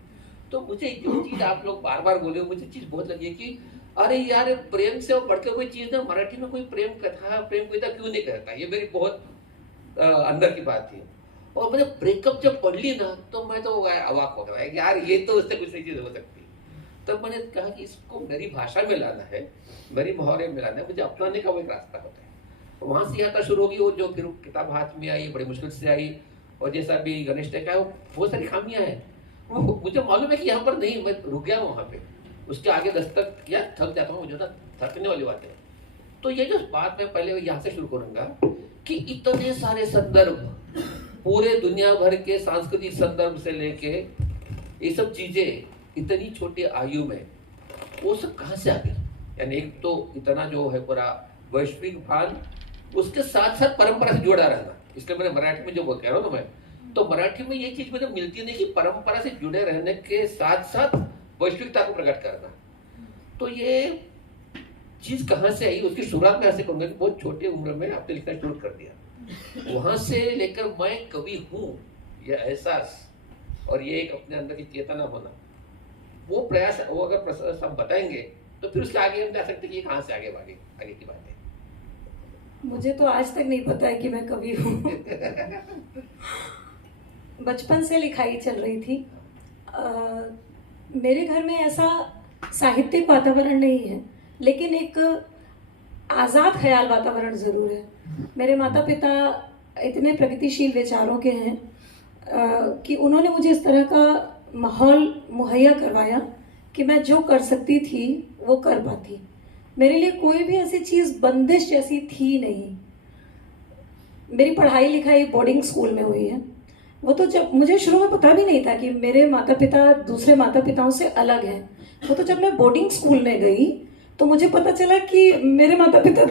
तो मुझे जो चीज आप लोग बार बार बोले, मुझे चीज बहुत लगी है कि अरे यार प्रेम से बढ़ के कोई चीज ना, मराठी में कोई प्रेम कथा प्रेम कविता क्यों नहीं कहता, ये मेरी बहुत अंदर की बात थी। और मैंने ब्रेकअप जब पढ़ ली ना तो मैं तो अवाक हो गया कि यार ये तो उससे कुछ नहीं चीज हो सकती। तब मैंने कहा कि इसको मेरी भाषा में लाना है, मेरी मुहावरे में लाना है, मुझे अपनाने का वो एक रास्ता होता है। तो वहां से यात्रा शुरू होगी, वो जो फिर किताब हाथ में आई, बड़ी मुश्किल से आई, और जैसा भी गणेश ने कहा बहुत सारी खामियां हैं। मुझे मालूम है कि यहाँ पर नहीं, मैं रुक गया हूँ वहां पे, उसके आगे दस्तक या थक जाता हूँ, मुझे ना थकने वाली बात है। तो ये जो बात मैं पहले यहाँ से शुरू करूंगा कि इतने सारे संदर्भ, पूरे दुनिया भर के सांस्कृतिक संदर्भ से लेके ये सब चीजें इतनी छोटी आयु में वो सब कहाँ से आ गई। यानी एक तो इतना जो है पूरा वैश्विक भान, उसके साथ साथ परंपरा से जुड़ा रहना। इसलिए मैंने मराठी में जो कह रहा हूँ ना मैं, तो मराठी में ये चीज मुझे मिलती नहीं कि परंपरा से जुड़े रहने के साथ साथ वैश्विकता को प्रकट करना। तो ये चीज कहाँ से आई, उसकी शुरुआत में ऐसे कहूंगा कि बहुत छोटी उम्र में आपने लिखना शुरू कर दिया। वहां से लेकर मैं कवि हूँ यह एहसास और ये एक अपने अंदर की चेतना होना, वो प्रयास, वो अगर सब बताएंगे तो फिर उसके आगे हम जा सकते कि कहाँ से आगे आगे की बात है। मुझे तो आज तक नहीं पता है कि मैं कवि हूँ। बचपन से लिखाई चल रही थी। मेरे घर में ऐसा साहित्यिक वातावरण नहीं है, लेकिन एक आज़ाद ख्याल वातावरण ज़रूर है। मेरे माता पिता इतने प्रगतिशील विचारों के हैं कि उन्होंने मुझे इस तरह का माहौल मुहैया करवाया कि मैं जो कर सकती थी वो कर पाती। मेरे लिए कोई भी ऐसी चीज़ बंदिश जैसी थी नहीं। मेरी पढ़ाई लिखाई बोर्डिंग स्कूल में हुई है। वो तो जब मुझे शुरू में पता भी नहीं था कि मेरे माता पिता दूसरे माता पिताओं से अलग हैं। वो तो जब मैं बोर्डिंग स्कूल में गई तो मुझे पता चला कि मेरे माता पिता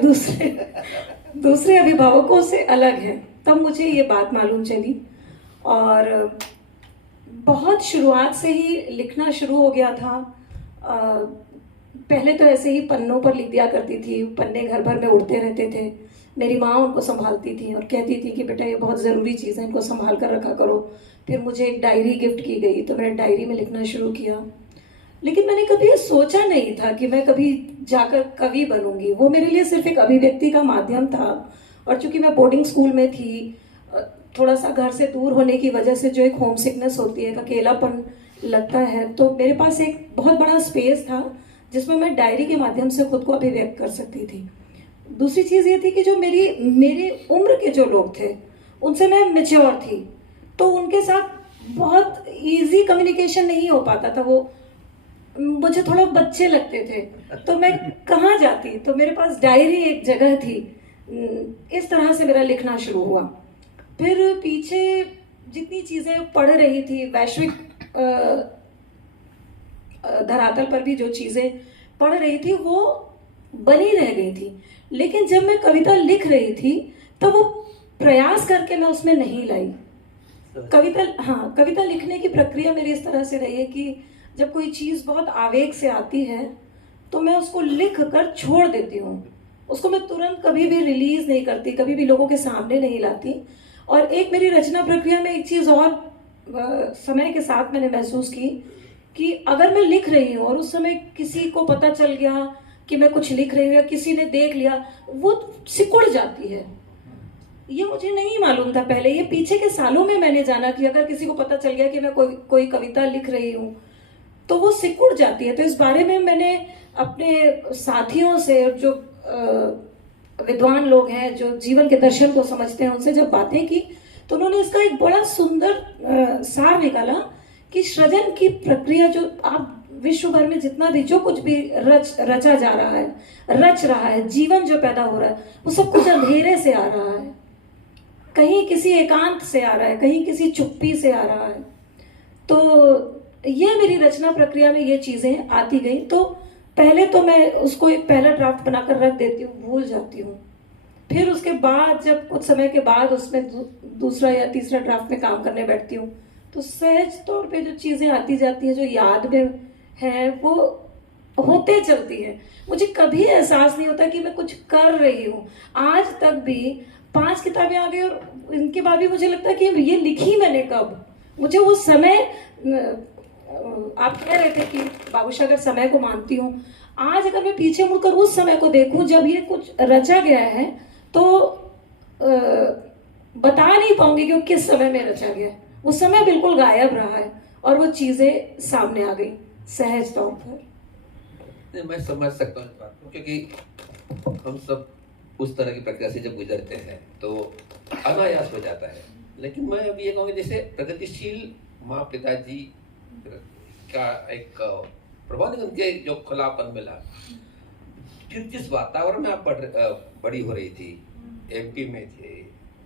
दूसरे अभिभावकों से अलग हैं। तब मुझे ये बात मालूम चली और बहुत शुरुआत से ही लिखना शुरू हो गया था। पहले तो ऐसे ही पन्नों पर लिख दिया करती थी, पन्ने घर भर में उड़ते रहते थे। मेरी माँ उनको संभालती थी और कहती थी कि बेटा ये बहुत ज़रूरी चीज़ है, इनको संभाल कर रखा करो। फिर मुझे एक डायरी गिफ्ट की गई तो मैंने डायरी में लिखना शुरू किया। लेकिन मैंने कभी ये सोचा नहीं था कि मैं कभी जाकर कवि बनूंगी। वो मेरे लिए सिर्फ एक अभिव्यक्ति का माध्यम था और चूंकि मैं बोर्डिंग स्कूल में थी, थोड़ा सा घर से दूर होने की वजह से जो एक होम सिकनेस होती है, एक अकेलापन लगता है, तो मेरे पास एक बहुत बड़ा स्पेस था जिसमें मैं डायरी के माध्यम से खुद को अभिव्यक्त कर सकती थी। दूसरी चीज़ ये थी कि जो मेरी उम्र के जो लोग थे उनसे मैं मेच्योर थी, तो उनके साथ बहुत इजी कम्युनिकेशन नहीं हो पाता था। वो मुझे थोड़ा बच्चे लगते थे, तो मैं कहाँ जाती, तो मेरे पास डायरी एक जगह थी। इस तरह से मेरा लिखना शुरू हुआ। फिर पीछे जितनी चीज़ें पढ़ रही थी, वैश्विक धरातल पर भी जो चीज़ें पढ़ रही थी वो बनी रह गई थी, लेकिन जब मैं कविता लिख रही थी तो वो प्रयास करके मैं उसमें नहीं लाई। कविता लिखने की प्रक्रिया मेरी इस तरह से रही है कि जब कोई चीज़ बहुत आवेग से आती है तो मैं उसको लिख कर छोड़ देती हूँ, उसको मैं तुरंत कभी भी रिलीज नहीं करती, कभी भी लोगों के सामने नहीं लाती। और एक मेरी रचना प्रक्रिया में एक चीज़ और समय के साथ मैंने महसूस की कि अगर मैं लिख रही हूँ और उस समय किसी को पता चल गया कि मैं कुछ लिख रही हूँ या किसी ने देख लिया, वो सिकुड़ जाती है। ये मुझे नहीं मालूम था पहले, ये पीछे के सालों में मैंने जाना कि अगर किसी को पता चल गया कि मैं कोई कविता लिख रही हूँ तो वो सिकुड़ जाती है। तो इस बारे में मैंने अपने साथियों से, जो विद्वान लोग हैं, जो जीवन के दर्शन को समझते हैं, उनसे जब बातें की तो उन्होंने इसका एक बड़ा सुंदर सार निकाला कि सृजन की प्रक्रिया, जो आप विश्व भर में जितना भी जो कुछ भी रचा जा रहा है, रच रहा है, जीवन जो पैदा हो रहा है, वो सब कुछ अंधेरे से आ रहा है, कहीं किसी एकांत से आ रहा है, कहीं किसी चुप्पी से आ रहा है। तो ये मेरी रचना प्रक्रिया में ये चीजें आती गई। तो पहले तो मैं उसको एक पहला ड्राफ्ट बनाकर रख देती हूँ, भूल जाती हूँ। फिर उसके बाद जब कुछ समय के बाद उसमें दूसरा या तीसरा ड्राफ्ट में काम करने बैठती हूँ तो सहज तौर पे जो चीजें आती जाती हैं, जो याद में है, वो होते चलती है। मुझे कभी एहसास नहीं होता कि मैं कुछ कर रही हूँ। आज तक भी 5 किताबें आ गई और इनके बाद भी मुझे लगता है कि ये लिखी मैंने कब। मुझे वो समय, आप कह रहे थे कि बाबूशागर समय को मानती हूँ, आज अगर मैं पीछे मुड़कर उस समय को देखूं जब ये कुछ रचा गया है तो बता नहीं पाऊंगी कि वो किस समय में रचा गया है। वो समय बिल्कुल गायब रहा है और वो चीजें सामने आ गई सहज तौर पर। मैं समझ सकता हूँ इस बात को, क्योंकि हम सब उस तरह की प्रक्रिया से जब गुजरते हैं तो अनायास हो जाता है। लेकिन मैं अभी ये कहूँगा, जैसे प्रगतिशील माँ पिताजी का एक प्रभाव, उनके जो खुलापन मिला, फिर जिस वातावरण में आप बड़ी हो रही थी, एमपी में थे,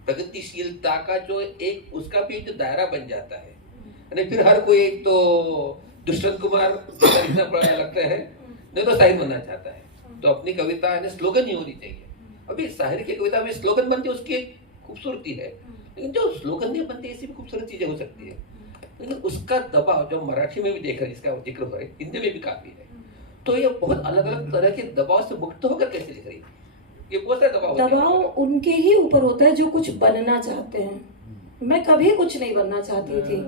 प्रगतिशीलता का जो एक उसका भी जो दायरा बन जाता है, यानी फिर हर कोई एक तो दुष्यंत कुमार इतना पढ़ने लगता है, नहीं तो शाहिर बनना चाहता है, तो अपनी कविता यानी स्लोगन ही होनी चाहिए। अभी शाहिर की कविता में स्लोगन बनती है, उसकी एक खूबसूरती है, लेकिन जो स्लोगन नहीं बनती ऐसी भी खूबसूरत चीजें हो सकती है। लेकिन उसका दबाव जो मराठी में भी देख रहे हैं, जिसका जिक्र हो रहा है, हिंदी में भी काफी है। तो ये बहुत अलग अलग तरह के दबाव से मुक्त होकर कैसे लिख रही है? ये बहुत सारे दबाव उनके ही ऊपर होता है जो कुछ बनना चाहते हैं। मैं कभी कुछ नहीं बनना चाहती थी,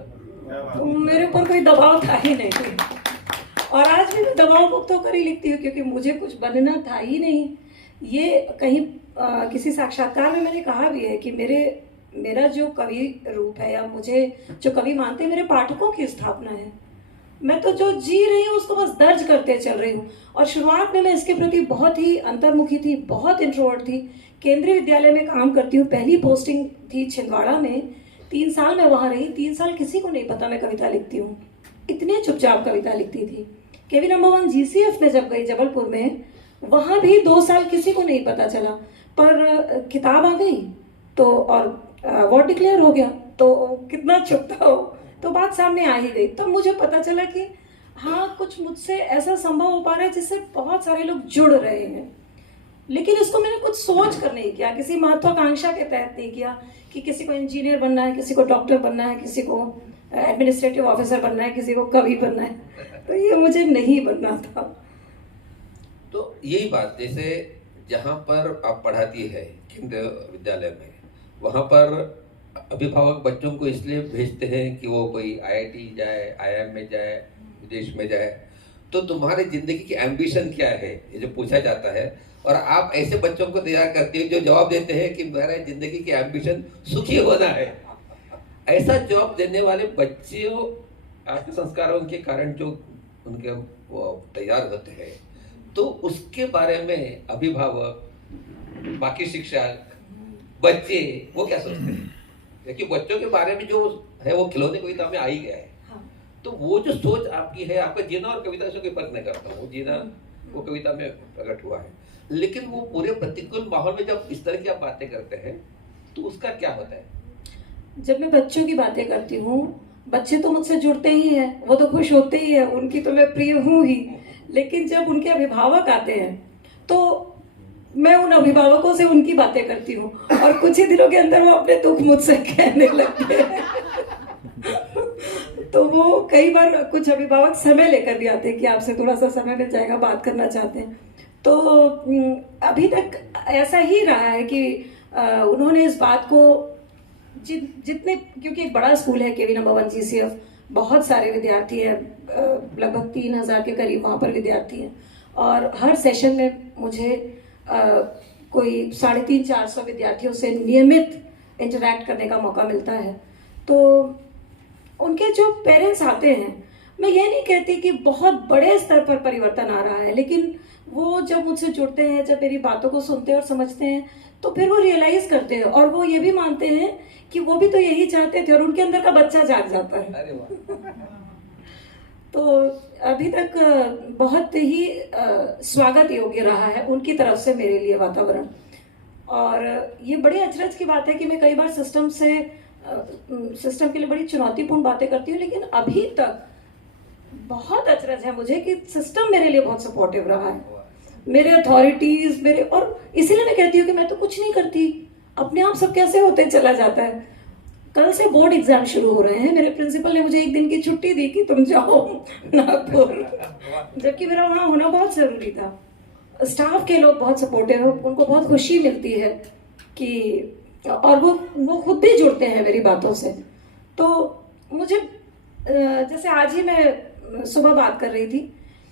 तो मेरे ऊपर कोई दबाव था ही नहीं, और आज भी मैं दबाव मुक्त होकर ही लिखती हूँ, क्योंकि मुझे कुछ बनना था ही नहीं। ये कहीं किसी साक्षात्कार में मैंने कहा भी है कि मेरा जो कवि रूप है, या मुझे जो कवि मानते हैं, मेरे पाठकों की स्थापना है। मैं तो जो जी रही हूँ उसको बस दर्ज करते चल रही हूँ। और शुरुआत में मैं इसके प्रति बहुत ही अंतर्मुखी थी, बहुत इंट्रोवर्ट थी। केंद्रीय विद्यालय में काम करती हूँ, पहली पोस्टिंग थी छिंदवाड़ा में, 3 साल मैं वहाँ रही। 3 साल किसी को नहीं पता मैं कविता लिखती हूँ, इतने चुपचाप कविता लिखती थी। केवी नंबर 1 GCF में जब गई जबलपुर में, वहाँ भी 2 साल किसी को नहीं पता चला, पर किताब आ गई तो और अवार्ड डिक्लेयर हो गया, तो कितना चुपता हो, तो बात सामने आ ही गई। तब मुझे पता चला कि हाँ, कुछ मुझसे ऐसा संभव हो पा रहा है जिससे बहुत सारे लोग जुड़ रहे हैं। लेकिन इसको मैंने कुछ सोच कर नहीं किया, किसी महत्वाकांक्षा के तहत नहीं किया कि किसी को इंजीनियर बनना है, किसी को डॉक्टर बनना है, किसी को एडमिनिस्ट्रेटिव ऑफिसर बनना है, किसी को कवि बनना है। तो ये मुझे नहीं बनना था। तो यही बात, जैसे जहाँ पर आप पढ़ाती है केंद्रीय विद्यालय में, वहाँ पर अभिभावक बच्चों को इसलिए भेजते हैं कि वो कोई IIT जाए, IIM में जाए, विदेश में जाए, तो तुम्हारी जिंदगी की एम्बिशन क्या है, ये जो पूछा जाता है, और आप ऐसे बच्चों को तैयार करते हो जो जवाब देते हैं कि मेरा जिंदगी की एम्बिशन सुखी होना है। ऐसा जवाब देने वाले बच्चों आपके संस्कारों के कारण जो उनके वो तैयार होते हैं, तो उसके बारे में अभिभावक, बाकी शिक्षक, बच्चे वो क्या सोचते हैं? क्योंकि बच्चों के बारे में जो है वो खिलौने कविता में आ ही गया है। हाँ। तो वो जो सोच आपकी है, आपका जीना और कविता से कोई फर्क नहीं करता, वो जीना वो कविता में प्रकट हुआ है, लेकिन वो पूरे प्रतिकूल माहौल में जब इस तरह की आप बातें करते हैं तो उसका क्या होता है? जब मैं बच्चों की बातें करती हूँ, बच्चे तो मुझसे जुड़ते ही हैं, वो तो खुश होते ही हैं, उनकी तो मैं प्रिय हूँ ही। लेकिन जब उनके अभिभावक आते हैं तो मैं उन अभिभावकों से उनकी बातें करती हूँ, और कुछ ही दिनों के अंदर वो अपने दुख मुझसे कहने लगते हैं। तो वो कई बार कुछ अभिभावक समय लेकर भी आते हैं कि आपसे थोड़ा सा समय मिल जाएगा, बात करना चाहते हैं। तो अभी तक ऐसा ही रहा है कि उन्होंने इस बात को जितने, क्योंकि एक बड़ा स्कूल है केवी नंबर 1 GCF, बहुत सारे विद्यार्थी हैं, लगभग 3000 के करीब वहाँ पर विद्यार्थी हैं, और हर सेशन में मुझे कोई 350-400 विद्यार्थियों से नियमित इंटरैक्ट करने का मौका मिलता है। तो उनके जो पेरेंट्स आते हैं, मैं ये नहीं कहती कि बहुत बड़े स्तर पर परिवर्तन आ रहा है, लेकिन वो जब मुझसे जुड़ते हैं, जब मेरी बातों को सुनते हैं और समझते हैं, तो फिर वो रियलाइज करते हैं और वो ये भी मानते हैं कि वो भी तो यही चाहते थे, और उनके अंदर का बच्चा जाग जाता है। अरे वाह। तो अभी तक बहुत ही स्वागत योग्य रहा है उनकी तरफ से मेरे लिए वातावरण। और ये बड़ी अचरज की बात है कि मैं कई बार सिस्टम के लिए बड़ी चुनौतीपूर्ण बातें करती हूँ, लेकिन अभी तक बहुत अचरज है मुझे कि सिस्टम मेरे लिए बहुत सपोर्टिव रहा है, मेरे अथॉरिटीज मेरे, और इसीलिए मैं कहती हूँ कि मैं तो कुछ नहीं करती, अपने आप सब कैसे होते चला जाता है। कल से बोर्ड एग्जाम शुरू हो रहे हैं, मेरे प्रिंसिपल ने मुझे एक दिन की छुट्टी दी कि तुम जाओ नागपुर, जबकि मेरा वहाँ होना बहुत जरूरी था। स्टाफ के लोग बहुत सपोर्टिव है, उनको बहुत खुशी मिलती है कि, और वो खुद भी जुड़ते हैं मेरी बातों से। तो मुझे जैसे आज ही मैं सुबह बात कर रही थी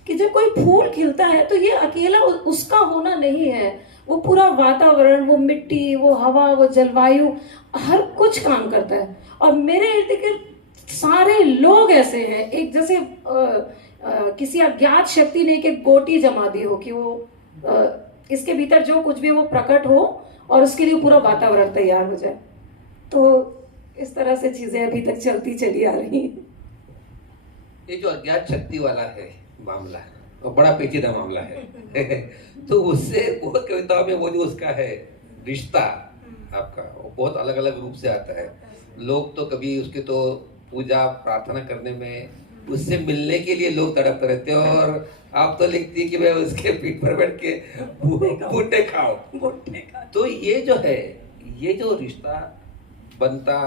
कि जब कोई फूल खिलता है तो ये अकेला उसका होना नहीं है, वो पूरा वातावरण, वो मिट्टी, वो हवा, वो जलवायु, हर कुछ काम करता है। और मेरे इर्द गिर्द सारे लोग ऐसे हैं, एक जैसे किसी अज्ञात शक्ति ने एक गोटी जमा दी हो कि वो इसके भीतर जो कुछ भी वो प्रकट हो और उसके लिए पूरा वातावरण तैयार हो जाए। तो इस तरह से चीजें अभी तक चलती चली आ रही हैं। ये जो अज्ञात शक्ति वाला है मामला, वो बड़ा पेचीदा मामला है। तो उससे बहुत कविताओं में वो जो उसका है रिश्ता आपका, वो बहुत अलग अलग रूप से आता है। लोग तो कभी उसके तो पूजा प्रार्थना करने में, उससे मिलने के लिए लोग तड़पते रहते हैं, और आप तो लिखती है कि मैं उसके पीठ पर बैठ के भुट्टे खाओ। तो ये जो है, ये जो रिश्ता बनता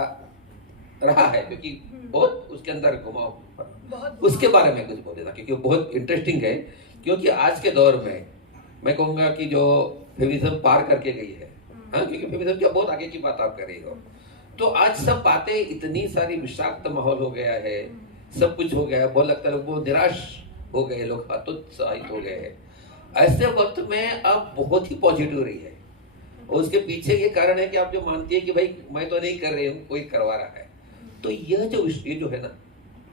रहा है, क्योंकि बहुत उसके अंदर घुमाव, उसके बारे में कुछ बोलेगा, क्योंकि बहुत इंटरेस्टिंग है। क्योंकि आज के दौर में मैं कहूँगा कि जो फेमिनिज्म पार करके गई है, हाँ, क्योंकि फेमिनिज्म की बहुत आगे की बात आप कर रही हो, तो आज सब बातें, इतनी सारी विषाक्त माहौल हो गया है, सब कुछ हो गया है, बहुत लगता है लोग बहुत निराश हो गए, लोग हतोत्साहित हो गए हैं। ऐसे वक्त में अब बहुत ही पॉजिटिव रही है, और उसके पीछे ये कारण है कि आप जो मानती है कि भाई मैं तो नहीं कर रही हूँ, कोई करवा रहा है। तो यह जो है ना,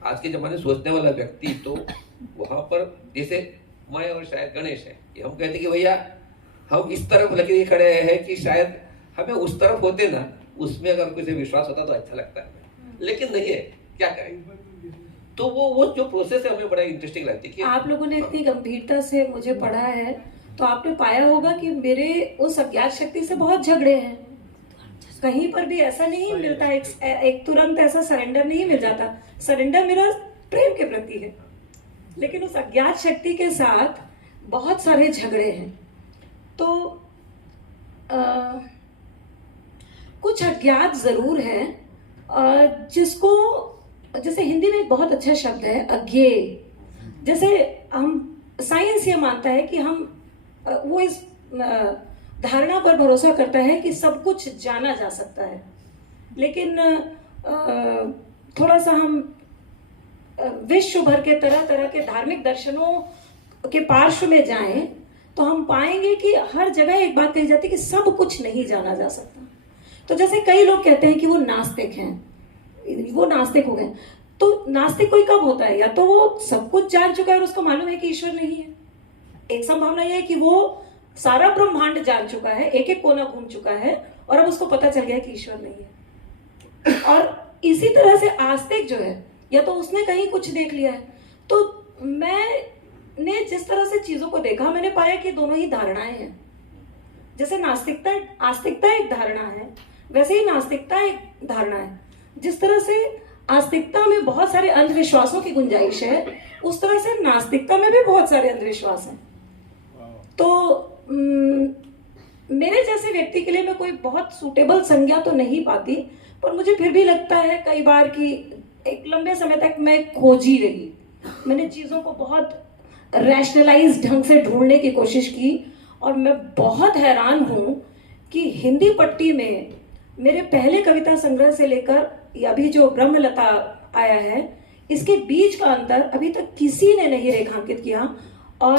आज के जमाने सोचने वाला व्यक्ति, तो वहां पर जैसे मैं और शायद गणेश है, कि हम कहते कि भैया हम इस तरफ लगे खड़े हैं कि शायद हमें उस तरफ होते ना, उसमें अगर किसी विश्वास होता तो अच्छा लगता है, लेकिन नहीं है, क्या करें। तो वो जो प्रोसेस है हमें बड़ा इंटरेस्टिंग लगती है कि आप लोगों ने इतनी गंभीरता से मुझे पढ़ा है, तो आपने पाया होगा कि मेरे उस अज्ञात शक्ति से बहुत झगड़े हैं। कहीं पर भी ऐसा नहीं मिलता, एक तुरंत ऐसा सरेंडर नहीं मिल जाता। सरेंडर मेरा प्रेम के प्रति है, लेकिन उस अज्ञात शक्ति के साथ बहुत सारे झगड़े हैं। तो कुछ अज्ञात जरूर है, जिसको, जैसे हिंदी में एक बहुत अच्छा शब्द है अज्ञेय। जैसे हम, साइंस ये मानता है कि हम, वो इस धारणा पर भरोसा करता है कि सब कुछ जाना जा सकता है, लेकिन थोड़ा सा हम विश्व भर के तरह तरह के धार्मिक दर्शनों के पार्श्व में जाएं तो हम पाएंगे कि हर जगह एक बात कही जाती है कि सब कुछ नहीं जाना जा सकता। तो जैसे कई लोग कहते हैं कि वो नास्तिक हैं, वो नास्तिक हो गए, तो नास्तिक कोई कब होता है? या तो वो सब कुछ जान चुका है और उसको मालूम है कि ईश्वर नहीं है। एक संभावना यह है कि वो सारा ब्रह्मांड जान चुका है, एक एक कोना घूम चुका है और अब उसको पता चल गया कि ईश्वर नहीं है। और इसी तरह से आस्तिक जो है, या तो उसने कहीं कुछ देख लिया है। तो मैंने जिस तरह से चीजों को देखा, मैंने पाया कि दोनों ही धारणाएं हैं। जैसे आस्तिकता एक धारणा है, वैसे ही नास्तिकता एक धारणा है। जिस तरह से आस्तिकता में बहुत सारे अंधविश्वासों की गुंजाइश है, उस तरह से नास्तिकता में भी बहुत सारे अंधविश्वास हैं। तो मेरे जैसे व्यक्ति के लिए मैं कोई बहुत सूटेबल संज्ञा तो नहीं पाती, पर मुझे फिर भी लगता है कई बार कि एक लंबे समय तक मैं खोजी रही। मैंने चीज़ों को बहुत रैशनलाइज ढंग से ढूंढने की कोशिश की और मैं बहुत हैरान हूँ कि हिंदी पट्टी में मेरे पहले कविता संग्रह से लेकर अभी जो ब्रह्मलता आया है, इसके बीच का अंतर अभी तक किसी ने नहीं रेखांकित किया और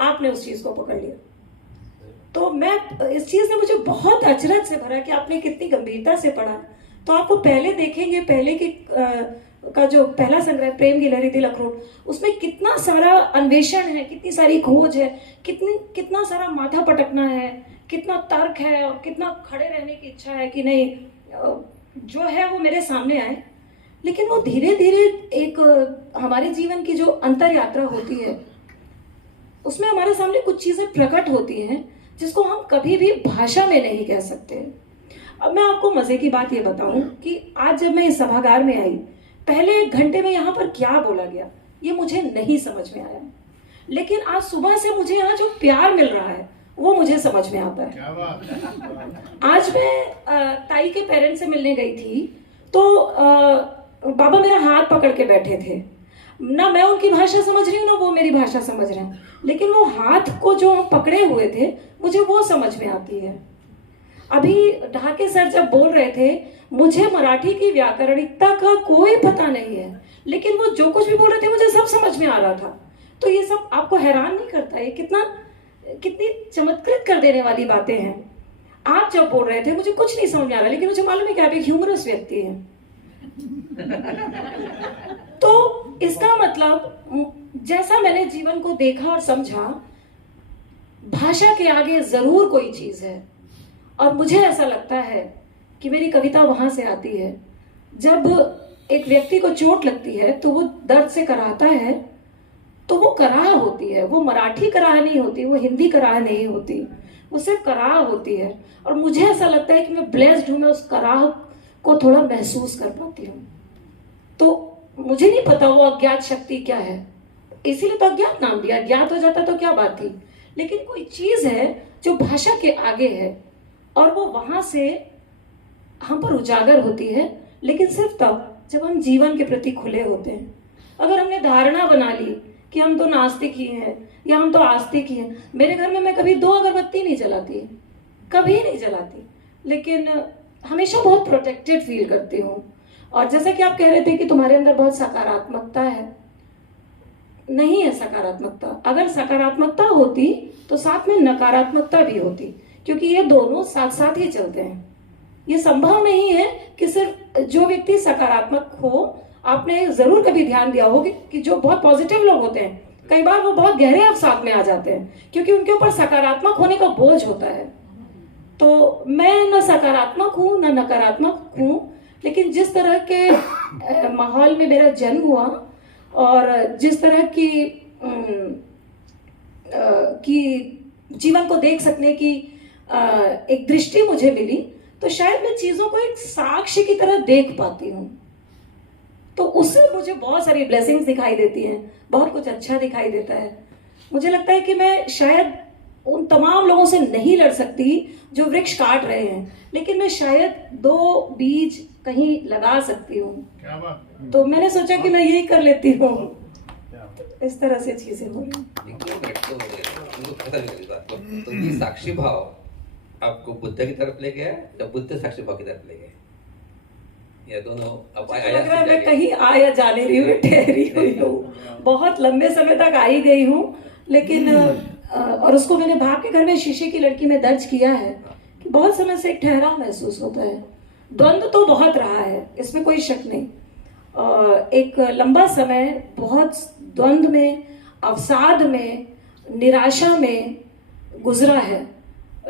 आपने उस चीज़ को पकड़ लिया। तो मैं इस चीज़ ने मुझे बहुत अचरज से भरा कि आपने कितनी गंभीरता से पढ़ा। तो आपको पहले देखेंगे, पहले की का जो पहला संग्रह प्रेम की लहरी दिल अखरोट, उसमें कितना सारा अन्वेषण है, कितनी सारी खोज है, कितना सारा माथा पटकना है, कितना तर्क है और कितना खड़े रहने की इच्छा है कि नहीं जो है वो मेरे सामने आए। लेकिन वो धीरे धीरे एक हमारे जीवन की जो अंतर यात्रा होती है, उसमें हमारे सामने कुछ चीजें प्रकट होती हैं जिसको हम कभी भी भाषा में नहीं कह सकते। अब मैं आपको मजे की बात ये बताऊं कि आज जब मैं इस सभागार में आई, पहले 1 घंटे में यहाँ पर क्या बोला गया ये मुझे नहीं समझ में आया, लेकिन आज सुबह से मुझे यहाँ जो प्यार मिल रहा है वो मुझे समझ में आता है। क्या बात है। आज मैं ताई के पेरेंट्स से मिलने गई थी, तो बाबा मेरा हाथ पकड़ के बैठे थे। ना मैं उनकी भाषा समझ रही हूँ ना वो मेरी भाषा समझ रहे हैं, लेकिन वो हाथ को जो हम पकड़े हुए थे मुझे वो समझ में आती है। अभी ढाके सर जब बोल रहे थे, मुझे मराठी की व्याकरणिकता का कोई पता नहीं है, लेकिन वो जो कुछ भी बोल रहे थे मुझे सब समझ में आ रहा था। तो ये सब आपको हैरान नहीं करता है? कितनी चमत्कृत कर देने वाली बातें हैं। आप जब बोल रहे थे मुझे कुछ नहीं समझ में आ रहा, लेकिन मुझे मालूम है कि आप एक ह्यूमरस व्यक्ति हैं। तो इसका मतलब जैसा मैंने जीवन को देखा और समझा, भाषा के आगे जरूर कोई चीज है। और मुझे ऐसा लगता है कि मेरी कविता वहां से आती है जब एक व्यक्ति को चोट लगती है तो वो दर्द से कराहता है, तो वो कराह होती है, वो मराठी कराह नहीं होती, वो हिंदी कराह नहीं होती, वो सिर्फ कराह होती है। और मुझे ऐसा लगता है कि मैं ब्लेस्ड हूं, मैं उस कराह को थोड़ा महसूस कर पाती हूँ। तो मुझे नहीं पता वो अज्ञात शक्ति क्या है, इसीलिए तो अज्ञात नाम दिया। ज्ञात हो जाता तो क्या बात थी, लेकिन कोई चीज है जो भाषा के आगे है और वो वहां से हम पर उजागर होती है, लेकिन सिर्फ तब जब हम जीवन के प्रति खुले होते हैं। अगर हमने धारणा बना ली कि हम तो नास्तिक ही हैं या हम तो आस्तिक ही हैं, मेरे घर में मैं कभी 2 अगरबत्ती नहीं जलाती, कभी नहीं जलाती, लेकिन हमेशा बहुत प्रोटेक्टेड फील करती हूँ। और जैसा कि आप कह रहे थे कि तुम्हारे अंदर बहुत सकारात्मकता है, नहीं है सकारात्मकता। अगर सकारात्मकता होती तो साथ में नकारात्मकता भी होती, क्योंकि ये दोनों साथ साथ ही चलते हैं। ये संभव नहीं है कि सिर्फ जो व्यक्ति सकारात्मक हो, आपने जरूर कभी ध्यान दिया होगा कि जो बहुत पॉजिटिव लोग होते हैं कई बार वो बहुत गहरे अवसाद में आ जाते हैं, क्योंकि उनके ऊपर सकारात्मक होने का बोझ होता है। तो मैं न सकारात्मक हूँ न नकारात्मक हूँ, लेकिन जिस तरह के माहौल में मेरा जन्म हुआ और जिस तरह की जीवन को देख सकने की एक दृष्टि मुझे मिली, तो शायद मैं चीजों को एक साक्ष्य की तरह देख पाती हूँ। तो उससे मुझे बहुत सारी ब्लेसिंग्स दिखाई देती हैं, बहुत कुछ अच्छा दिखाई देता है। मुझे लगता है कि मैं शायद उन तमाम लोगों से नहीं लड़ सकती जो वृक्ष काट रहे हैं, लेकिन मैं शायद 2 बीज कहीं लगा सकती हूँ। क्या बात है। तो मैंने सोचा कि मैं यही कर लेती हूँ। इस तरह से चीजें हो रही। तो ये साक्षी भाव आपको बुद्ध की तरफ ले गया या बुद्ध साक्षी भाव की तरफ ले गया? या दोनों अब मुझे आया लग रहा है से मैं जाके? कहीं आ या जा नहीं रही हूँ, ठहरी हुई हूँ। बहुत लंबे समय तक आई गई हूँ, लेकिन और उसको मैंने भाग के घर में शीशे की लड़की में दर्ज किया है कि बहुत समय से एक ठहराव महसूस होता है। द्वंद्व तो बहुत रहा है, इसमें कोई शक नहीं। एक लंबा समय बहुत द्वंद्व में, अवसाद में, निराशा में गुजरा है,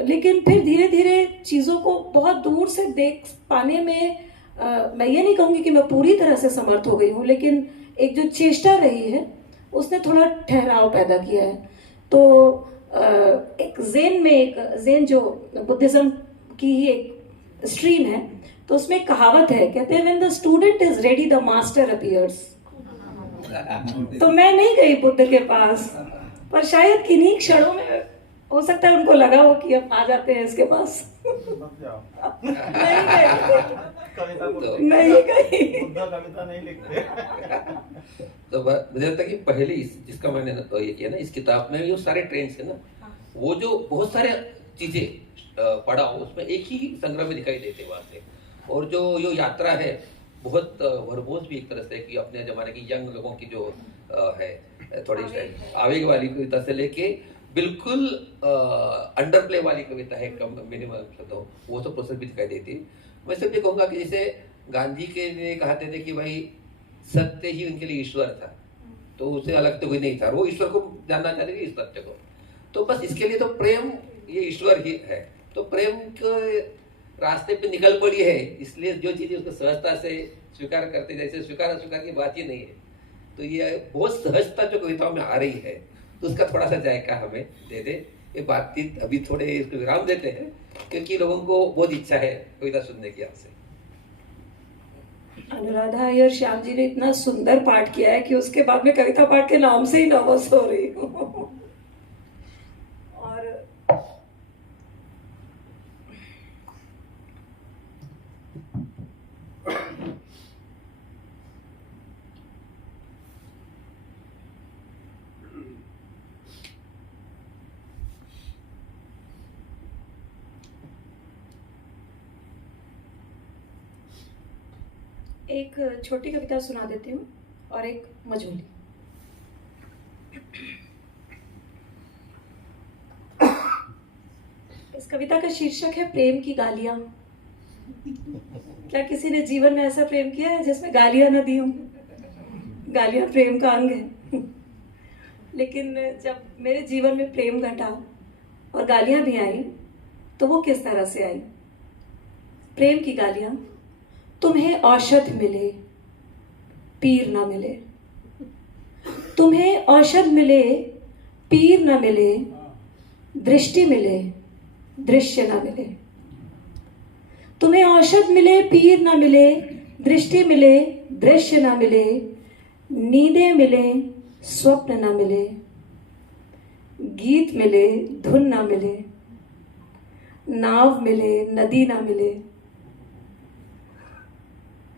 लेकिन फिर धीरे धीरे चीज़ों को बहुत दूर से देख पाने में मैं ये नहीं कहूँगी कि मैं पूरी तरह से समर्थ हो गई हूँ, लेकिन एक जो चेष्टा रही है उसने थोड़ा ठहराव पैदा किया है। तो एक ज़ेन जो बुद्धिज़्म की ही एक स्ट्रीम है, तो उसमें एक कहावत है, कहते हैं when the student is ready the master appears. तो मैं नहीं गई बुद्ध के पास, पर शायद किन्हीं क्षणों में हो सकता है उनको लगा हो कि अब आ जाते हैं इसके पास। नहीं गई, कविता नहीं गई। कविता नहीं लिखते। तो मुझे लगता है कि पहले जिसका मैंने ये किया ना, इस किताब में जो सारे ट्रेंड्स है ना, वो जो बहुत सारे चीजें पढ़ा उसमें एक ही संग्रह में दिखाई देते वहां से। और जो यात्रा है बहुत वर्बोस भी एक तरह से, कि अपने जमाने की यंग लोगों की जो है थोड़ी आवेग वाली कविता से लेके बिल्कुल अंडर प्ले वाली कविता है, कम मिनिमल शब्दों, वो सब प्रोसेस भी दिखाई देती है। मैं सिर्फ ये कहूँगा कि जैसे गांधी के लिए कहते थे कि भाई सत्य ही उनके लिए ईश्वर था, तो उससे अलग तो कोई नहीं था, वो ईश्वर को जानना चाहते थे, इस सत्य को। तो बस इसके लिए तो प्रेम ये ईश्वर ही है, तो प्रेम के रास्ते पे निकल पड़ी है, इसलिए जो चीजें उसको सहजता से स्वीकार करते, जैसे स्वीकार अस्वीकार की बात ही नहीं है। तो ये बहुत सहजता जो कविताओं में आ रही है, तो उसका थोड़ा सा जायका हमें दे दे। ये बातचीत अभी थोड़े इसको विराम देते हैं, क्योंकि लोगों को बहुत इच्छा है कविता सुनने की आपसे। अनुराधा अय्यर श्याम जी ने इतना सुंदर पाठ किया है कि उसके बाद में कविता पाठ के नाम से ही नर्वस हो रही हूँ। और एक छोटी कविता सुना देती हूँ और एक मझोली। इस कविता का शीर्षक है प्रेम की गालियां। क्या किसी ने जीवन में ऐसा प्रेम किया है जिसमें गालियां न दी हों? गालियां प्रेम का अंग है। लेकिन जब मेरे जीवन में प्रेम घटा और गालियां भी आई, तो वो किस तरह से आई? प्रेम की गालियां। तुम्हें औषध मिले पीर ना मिले, तुम्हें औषध मिले पीर ना मिले, दृष्टि मिले दृश्य ना मिले। तुम्हें औषध मिले पीर ना मिले, दृष्टि मिले दृश्य ना मिले, नींदें मिले स्वप्न ना मिले, गीत मिले धुन ना मिले, नाव मिले नदी ना मिले,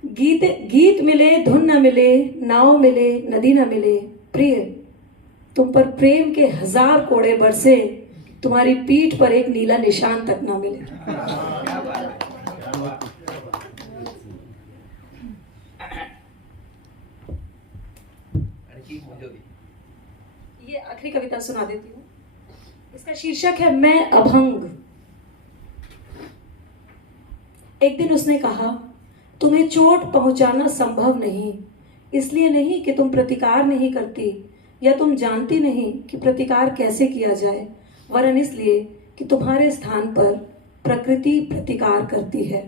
गीत मिले धुन न मिले, नाव मिले नदी न मिले। प्रिय, तुम पर प्रेम के 1000 कोड़े बरसे, तुम्हारी पीठ पर एक नीला निशान तक ना मिले। ये आखिरी कविता सुना देती हूँ। इसका शीर्षक है मैं अभंग। एक दिन उसने कहा, तुम्हें चोट पहुंचाना संभव नहीं, इसलिए नहीं कि तुम प्रतिकार नहीं करती या तुम जानती नहीं कि प्रतिकार कैसे किया जाए, वरन इसलिए कि तुम्हारे स्थान पर प्रकृति प्रतिकार करती है।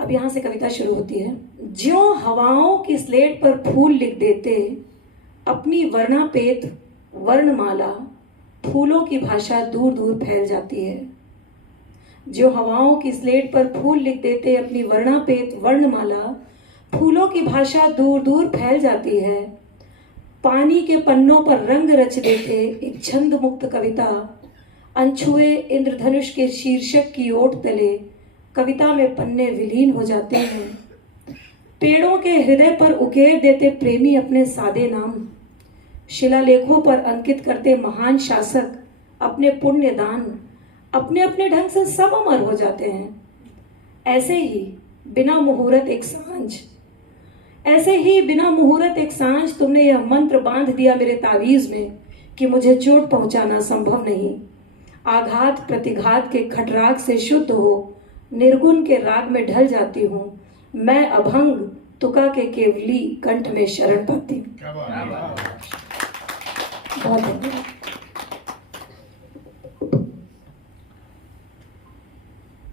अब यहां से कविता शुरू होती है। ज्यों हवाओं की स्लेट पर फूल लिख देते, अपनी वर्णापेत वर्णमाला, फूलों की भाषा दूर दूर फैल जाती है। जो हवाओं की स्लेट पर फूल लिख देते, अपनी वर्णापेत वर्णमाला, फूलों की भाषा दूर दूर फैल जाती है। पानी के पन्नों पर रंग रच देते एक छंद मुक्त कविता, अनछुए इंद्रधनुष के शीर्षक की ओट तले कविता में पन्ने विलीन हो जाते हैं। पेड़ों के हृदय पर उकेर देते प्रेमी अपने सादे नाम, शिलालेखों पर अंकित करते महान शासक अपने पुण्य दान, अपने अपने ढंग से सब अमर हो जाते हैं। ऐसे ही बिना मुहूर्त एक सांझ। ऐसे ही बिना मुहूर्त एक सांझ तुमने यह मंत्र बांध दिया मेरे तावीज में कि मुझे चोट पहुंचाना संभव नहीं। आघात प्रतिघात के खटराग से शुद्ध हो निर्गुण के राग में ढल जाती हूँ। मैं अभंग तुका के केवली कंठ में शरण पाती हूँ। बहुत धन्यवाद।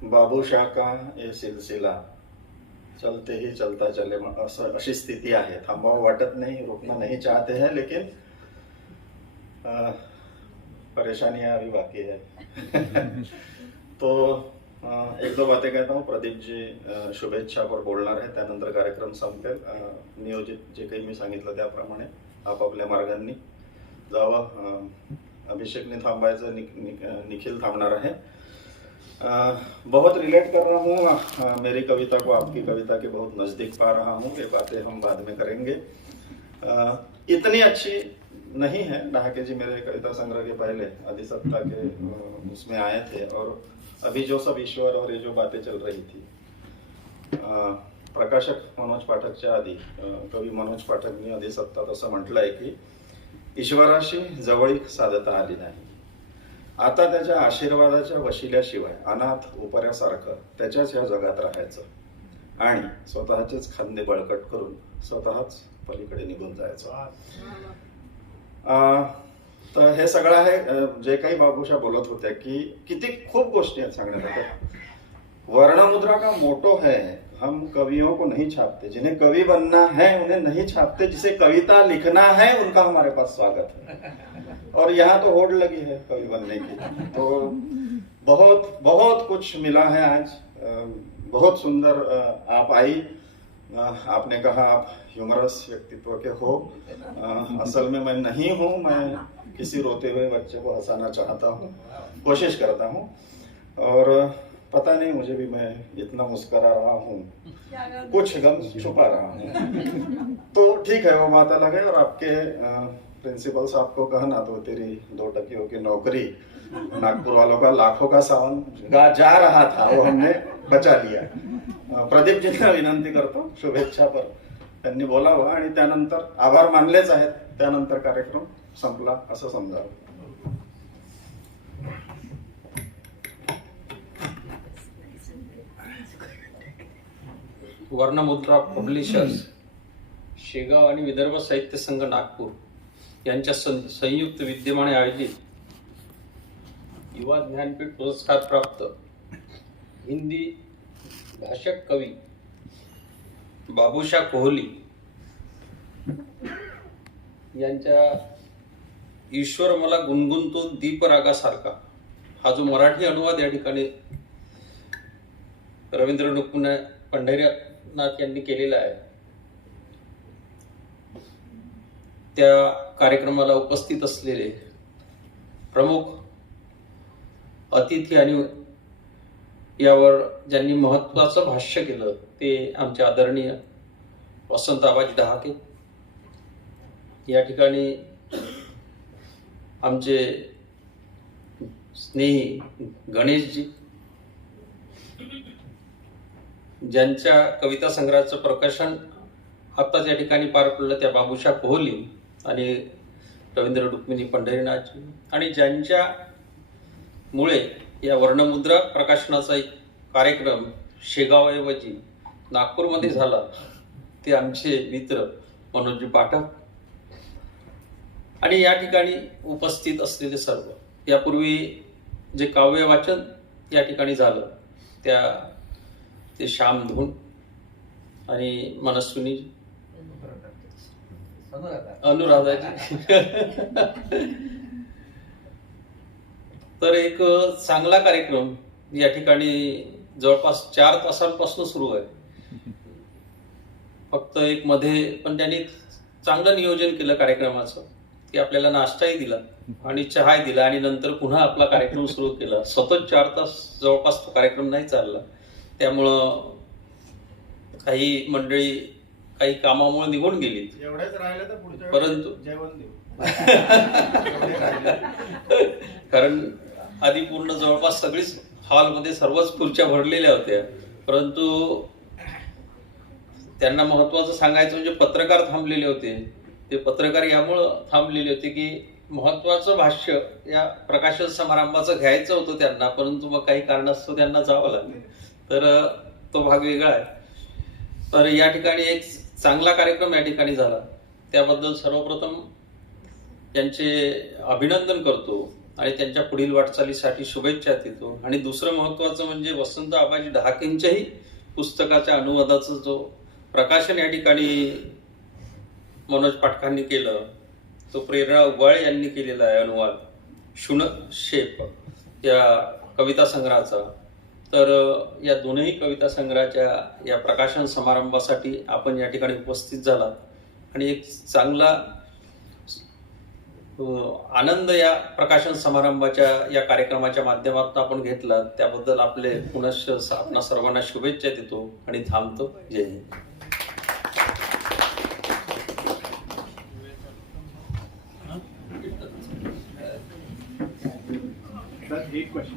बाबूशाह का ये सिलसिला चलते ही चलता चले, अशी स्थिती आहे। थांबावं वाटत नहीं, रुकना नहीं चाहते हैं, लेकिन परेशानियां अभी बाकी है। तो एक दो बातें कहता हूँ। प्रदीप जी शुभेच्छा पर बोलणार आहे, त्यानंतर कार्यक्रम संपेल। नियोजित जे काही मी सांगितलं त्याप्रमाणे आपापल्या मार्गांनी जावं। अभिषेकने थांबायचं, निखिल थांबणार आहे। बहुत रिलेट कर रहा हूँ मेरी कविता को आपकी कविता के बहुत नज़दीक पा रहा हूँ। ये बातें हम बाद में करेंगे। इतनी अच्छी नहीं है। डहाके जी मेरे कविता संग्रह के पहले अधिसत्ता के उसमें आए थे, और अभी जो सब ईश्वर और ये जो बातें चल रही थी, प्रकाशक मनोज पाठकच्या आधी कवी मनोज पाठकनी अधिसत्ता तसं म्हटलंय की ईश्वराशी जवळीक साधता आली नाही। आता त्याच्या आशीर्वादाच्या वशिल्याशिवाय अनाथ उपऱ्यासारखं त्याच्याच या जगात राहायचं आणि स्वतःचेच खांदे बळकट करून स्वतःच पलीकडे निघून जायचं। तर हे सगळं आहे जे काही बाबूशा बोलत होत्या की किती खूप गोष्टी आहेत सांगण्यासारख्या। वर्णमुद्रा का मोटो है, हम कवियों को नहीं छापते, जिन्हें कवि बनना है उन्हें नहीं छापते, जिसे कविता लिखना है उनका हमारे पास स्वागत है। और यहाँ तो होड़ लगी है कवि बनने की, तो बहुत बहुत कुछ मिला है आज। बहुत सुंदर आप आई। आपने कहा आप ह्यूमरस व्यक्तित्व के हो। असल में मैं नहीं हूँ, मैं किसी रोते हुए बच्चे को हंसाना चाहता हूँ, कोशिश करता हूँ। और पता नहीं मुझे भी मैं इतना मुस्करा रहा हूँ, कुछ गम छुपा रहा हूँ। तो ठीक है, वो बात अलग है। और आपके प्रिंसिपल साहब को कहना तो तेरी 2 टकियों की नौकरी, नागपुर वालों का लाखों का सावन जा रहा था, वो हमने बचा लिया। प्रदीप जींना विनंती करतो शुभेच्छा पर त्यांनी बोलावं आणि त्यानंतर आभार मानलेच आहेत, त्यानंतर कार्यक्रम संपला असं समजावं। वर्णमुद्रा पब्लिशर्स, शेगाव आणि विदर्भ साहित्य संघ नागपूर यांच्या संयुक्त विद्यमाने आयोजित युवा ज्ञानपीठ पुरस्कार प्राप्त हिंदी भाषक कवी बाबूशाह कोहली यांच्या ईश्वर मला गुणगुणतो दीपरागासारखा हा जो मराठी अनुवाद या ठिकाणी रवींद्र नुकमुने पंढरीनाथ यांनी केलेला आहे, त्या कार्यक्रमाला उपस्थित असलेले प्रमुख अतिथी आणि यावर ज्यांनी महत्त्वाचं भाष्य केलं ते आमचे आदरणीय वसंत आबाजी डहाके। या ठिकाणी आमचे स्नेही गणेशजी, ज्यांच्या कविता संग्रहाचं प्रकाशन आत्ताच या ठिकाणी पार पडलं, त्या बाबूशाह कोहली आणि रवींद्र रुक्मिणी पंढरीनाथजी, आणि ज्यांच्यामुळे या वर्णमुद्रा प्रकाशनाचा एक कार्यक्रम शेगावऐवजी नागपूरमध्ये झाला, ते आमचे मित्र मनोजजी पाठक आणि या ठिकाणी उपस्थित असलेले सर्व। यापूर्वी जे काव्य वाचन या ठिकाणी झालं ते श्याम धून आणि मनस्विनी अनुराधाजी तर एक चांगला कार्यक्रम या ठिकाणी जवळपास 4 तासांपासून सुरू आहे। फक्त एक मध्ये पण त्यांनी चांगलं नियोजन केलं कार्यक्रमाचं की आपल्याला नाश्ताही दिला आणि चहाही दिला आणि नंतर पुन्हा आपला कार्यक्रम सुरू केला। सतत 4 तास जवळपास तो कार्यक्रम नाही चालला, त्यामुळं काही मंडळी काही कामामुळे निघून गेली, एवढेच राहिले तर पुढच्या परंतु जेवण देऊ। कारण आधी पूर्ण जवळपास सगळीच हॉलमध्ये सर्वच खुर्च्या भरलेल्या होत्या, परंतु त्यांना महत्वाचं सांगायचं म्हणजे पत्रकार थांबलेले होते. ते पत्रकार यामुळं थांबलेले होते की महत्वाचं भाष्य या प्रकाशन समारंभाचं घ्यायचं होतं त्यांना, परंतु मग काही कारणास्तव त्यांना जावं लागलं. तर तो भाग वेगळा आहे. तर या ठिकाणी एक चांगला कार्यक्रम या ठिकाणी झाला, त्याबद्दल सर्वप्रथम त्यांचे अभिनंदन करतो आणि त्यांच्या पुढील वाटचालीसाठी शुभेच्छा देतो. आणि दुसरं महत्वाचं म्हणजे वसंत आबाजी ढहाकेंच्याही पुस्तकाच्या अनुवादाचं जो प्रकाशन या ठिकाणी मनोज पाठकांनी केलं, तो प्रेरणा उबाळे यांनी केलेला आहे अनुवाद शुनशेप या कविता संग्रहाचा. तर या दोनही कविता संग्रहाच्या या प्रकाशन समारंभासाठी आपण या ठिकाणी उपस्थित झाला आणि एक चांगला आनंद या प्रकाशन समारंभाच्या या कार्यक्रमाच्या माध्यमातून आपण घेतला. त्याबद्दल आपले पुनश्च आपणा सर्वांना शुभेच्छा देतो आणि थांबतो. जय हिंद. एक क्वेश्चन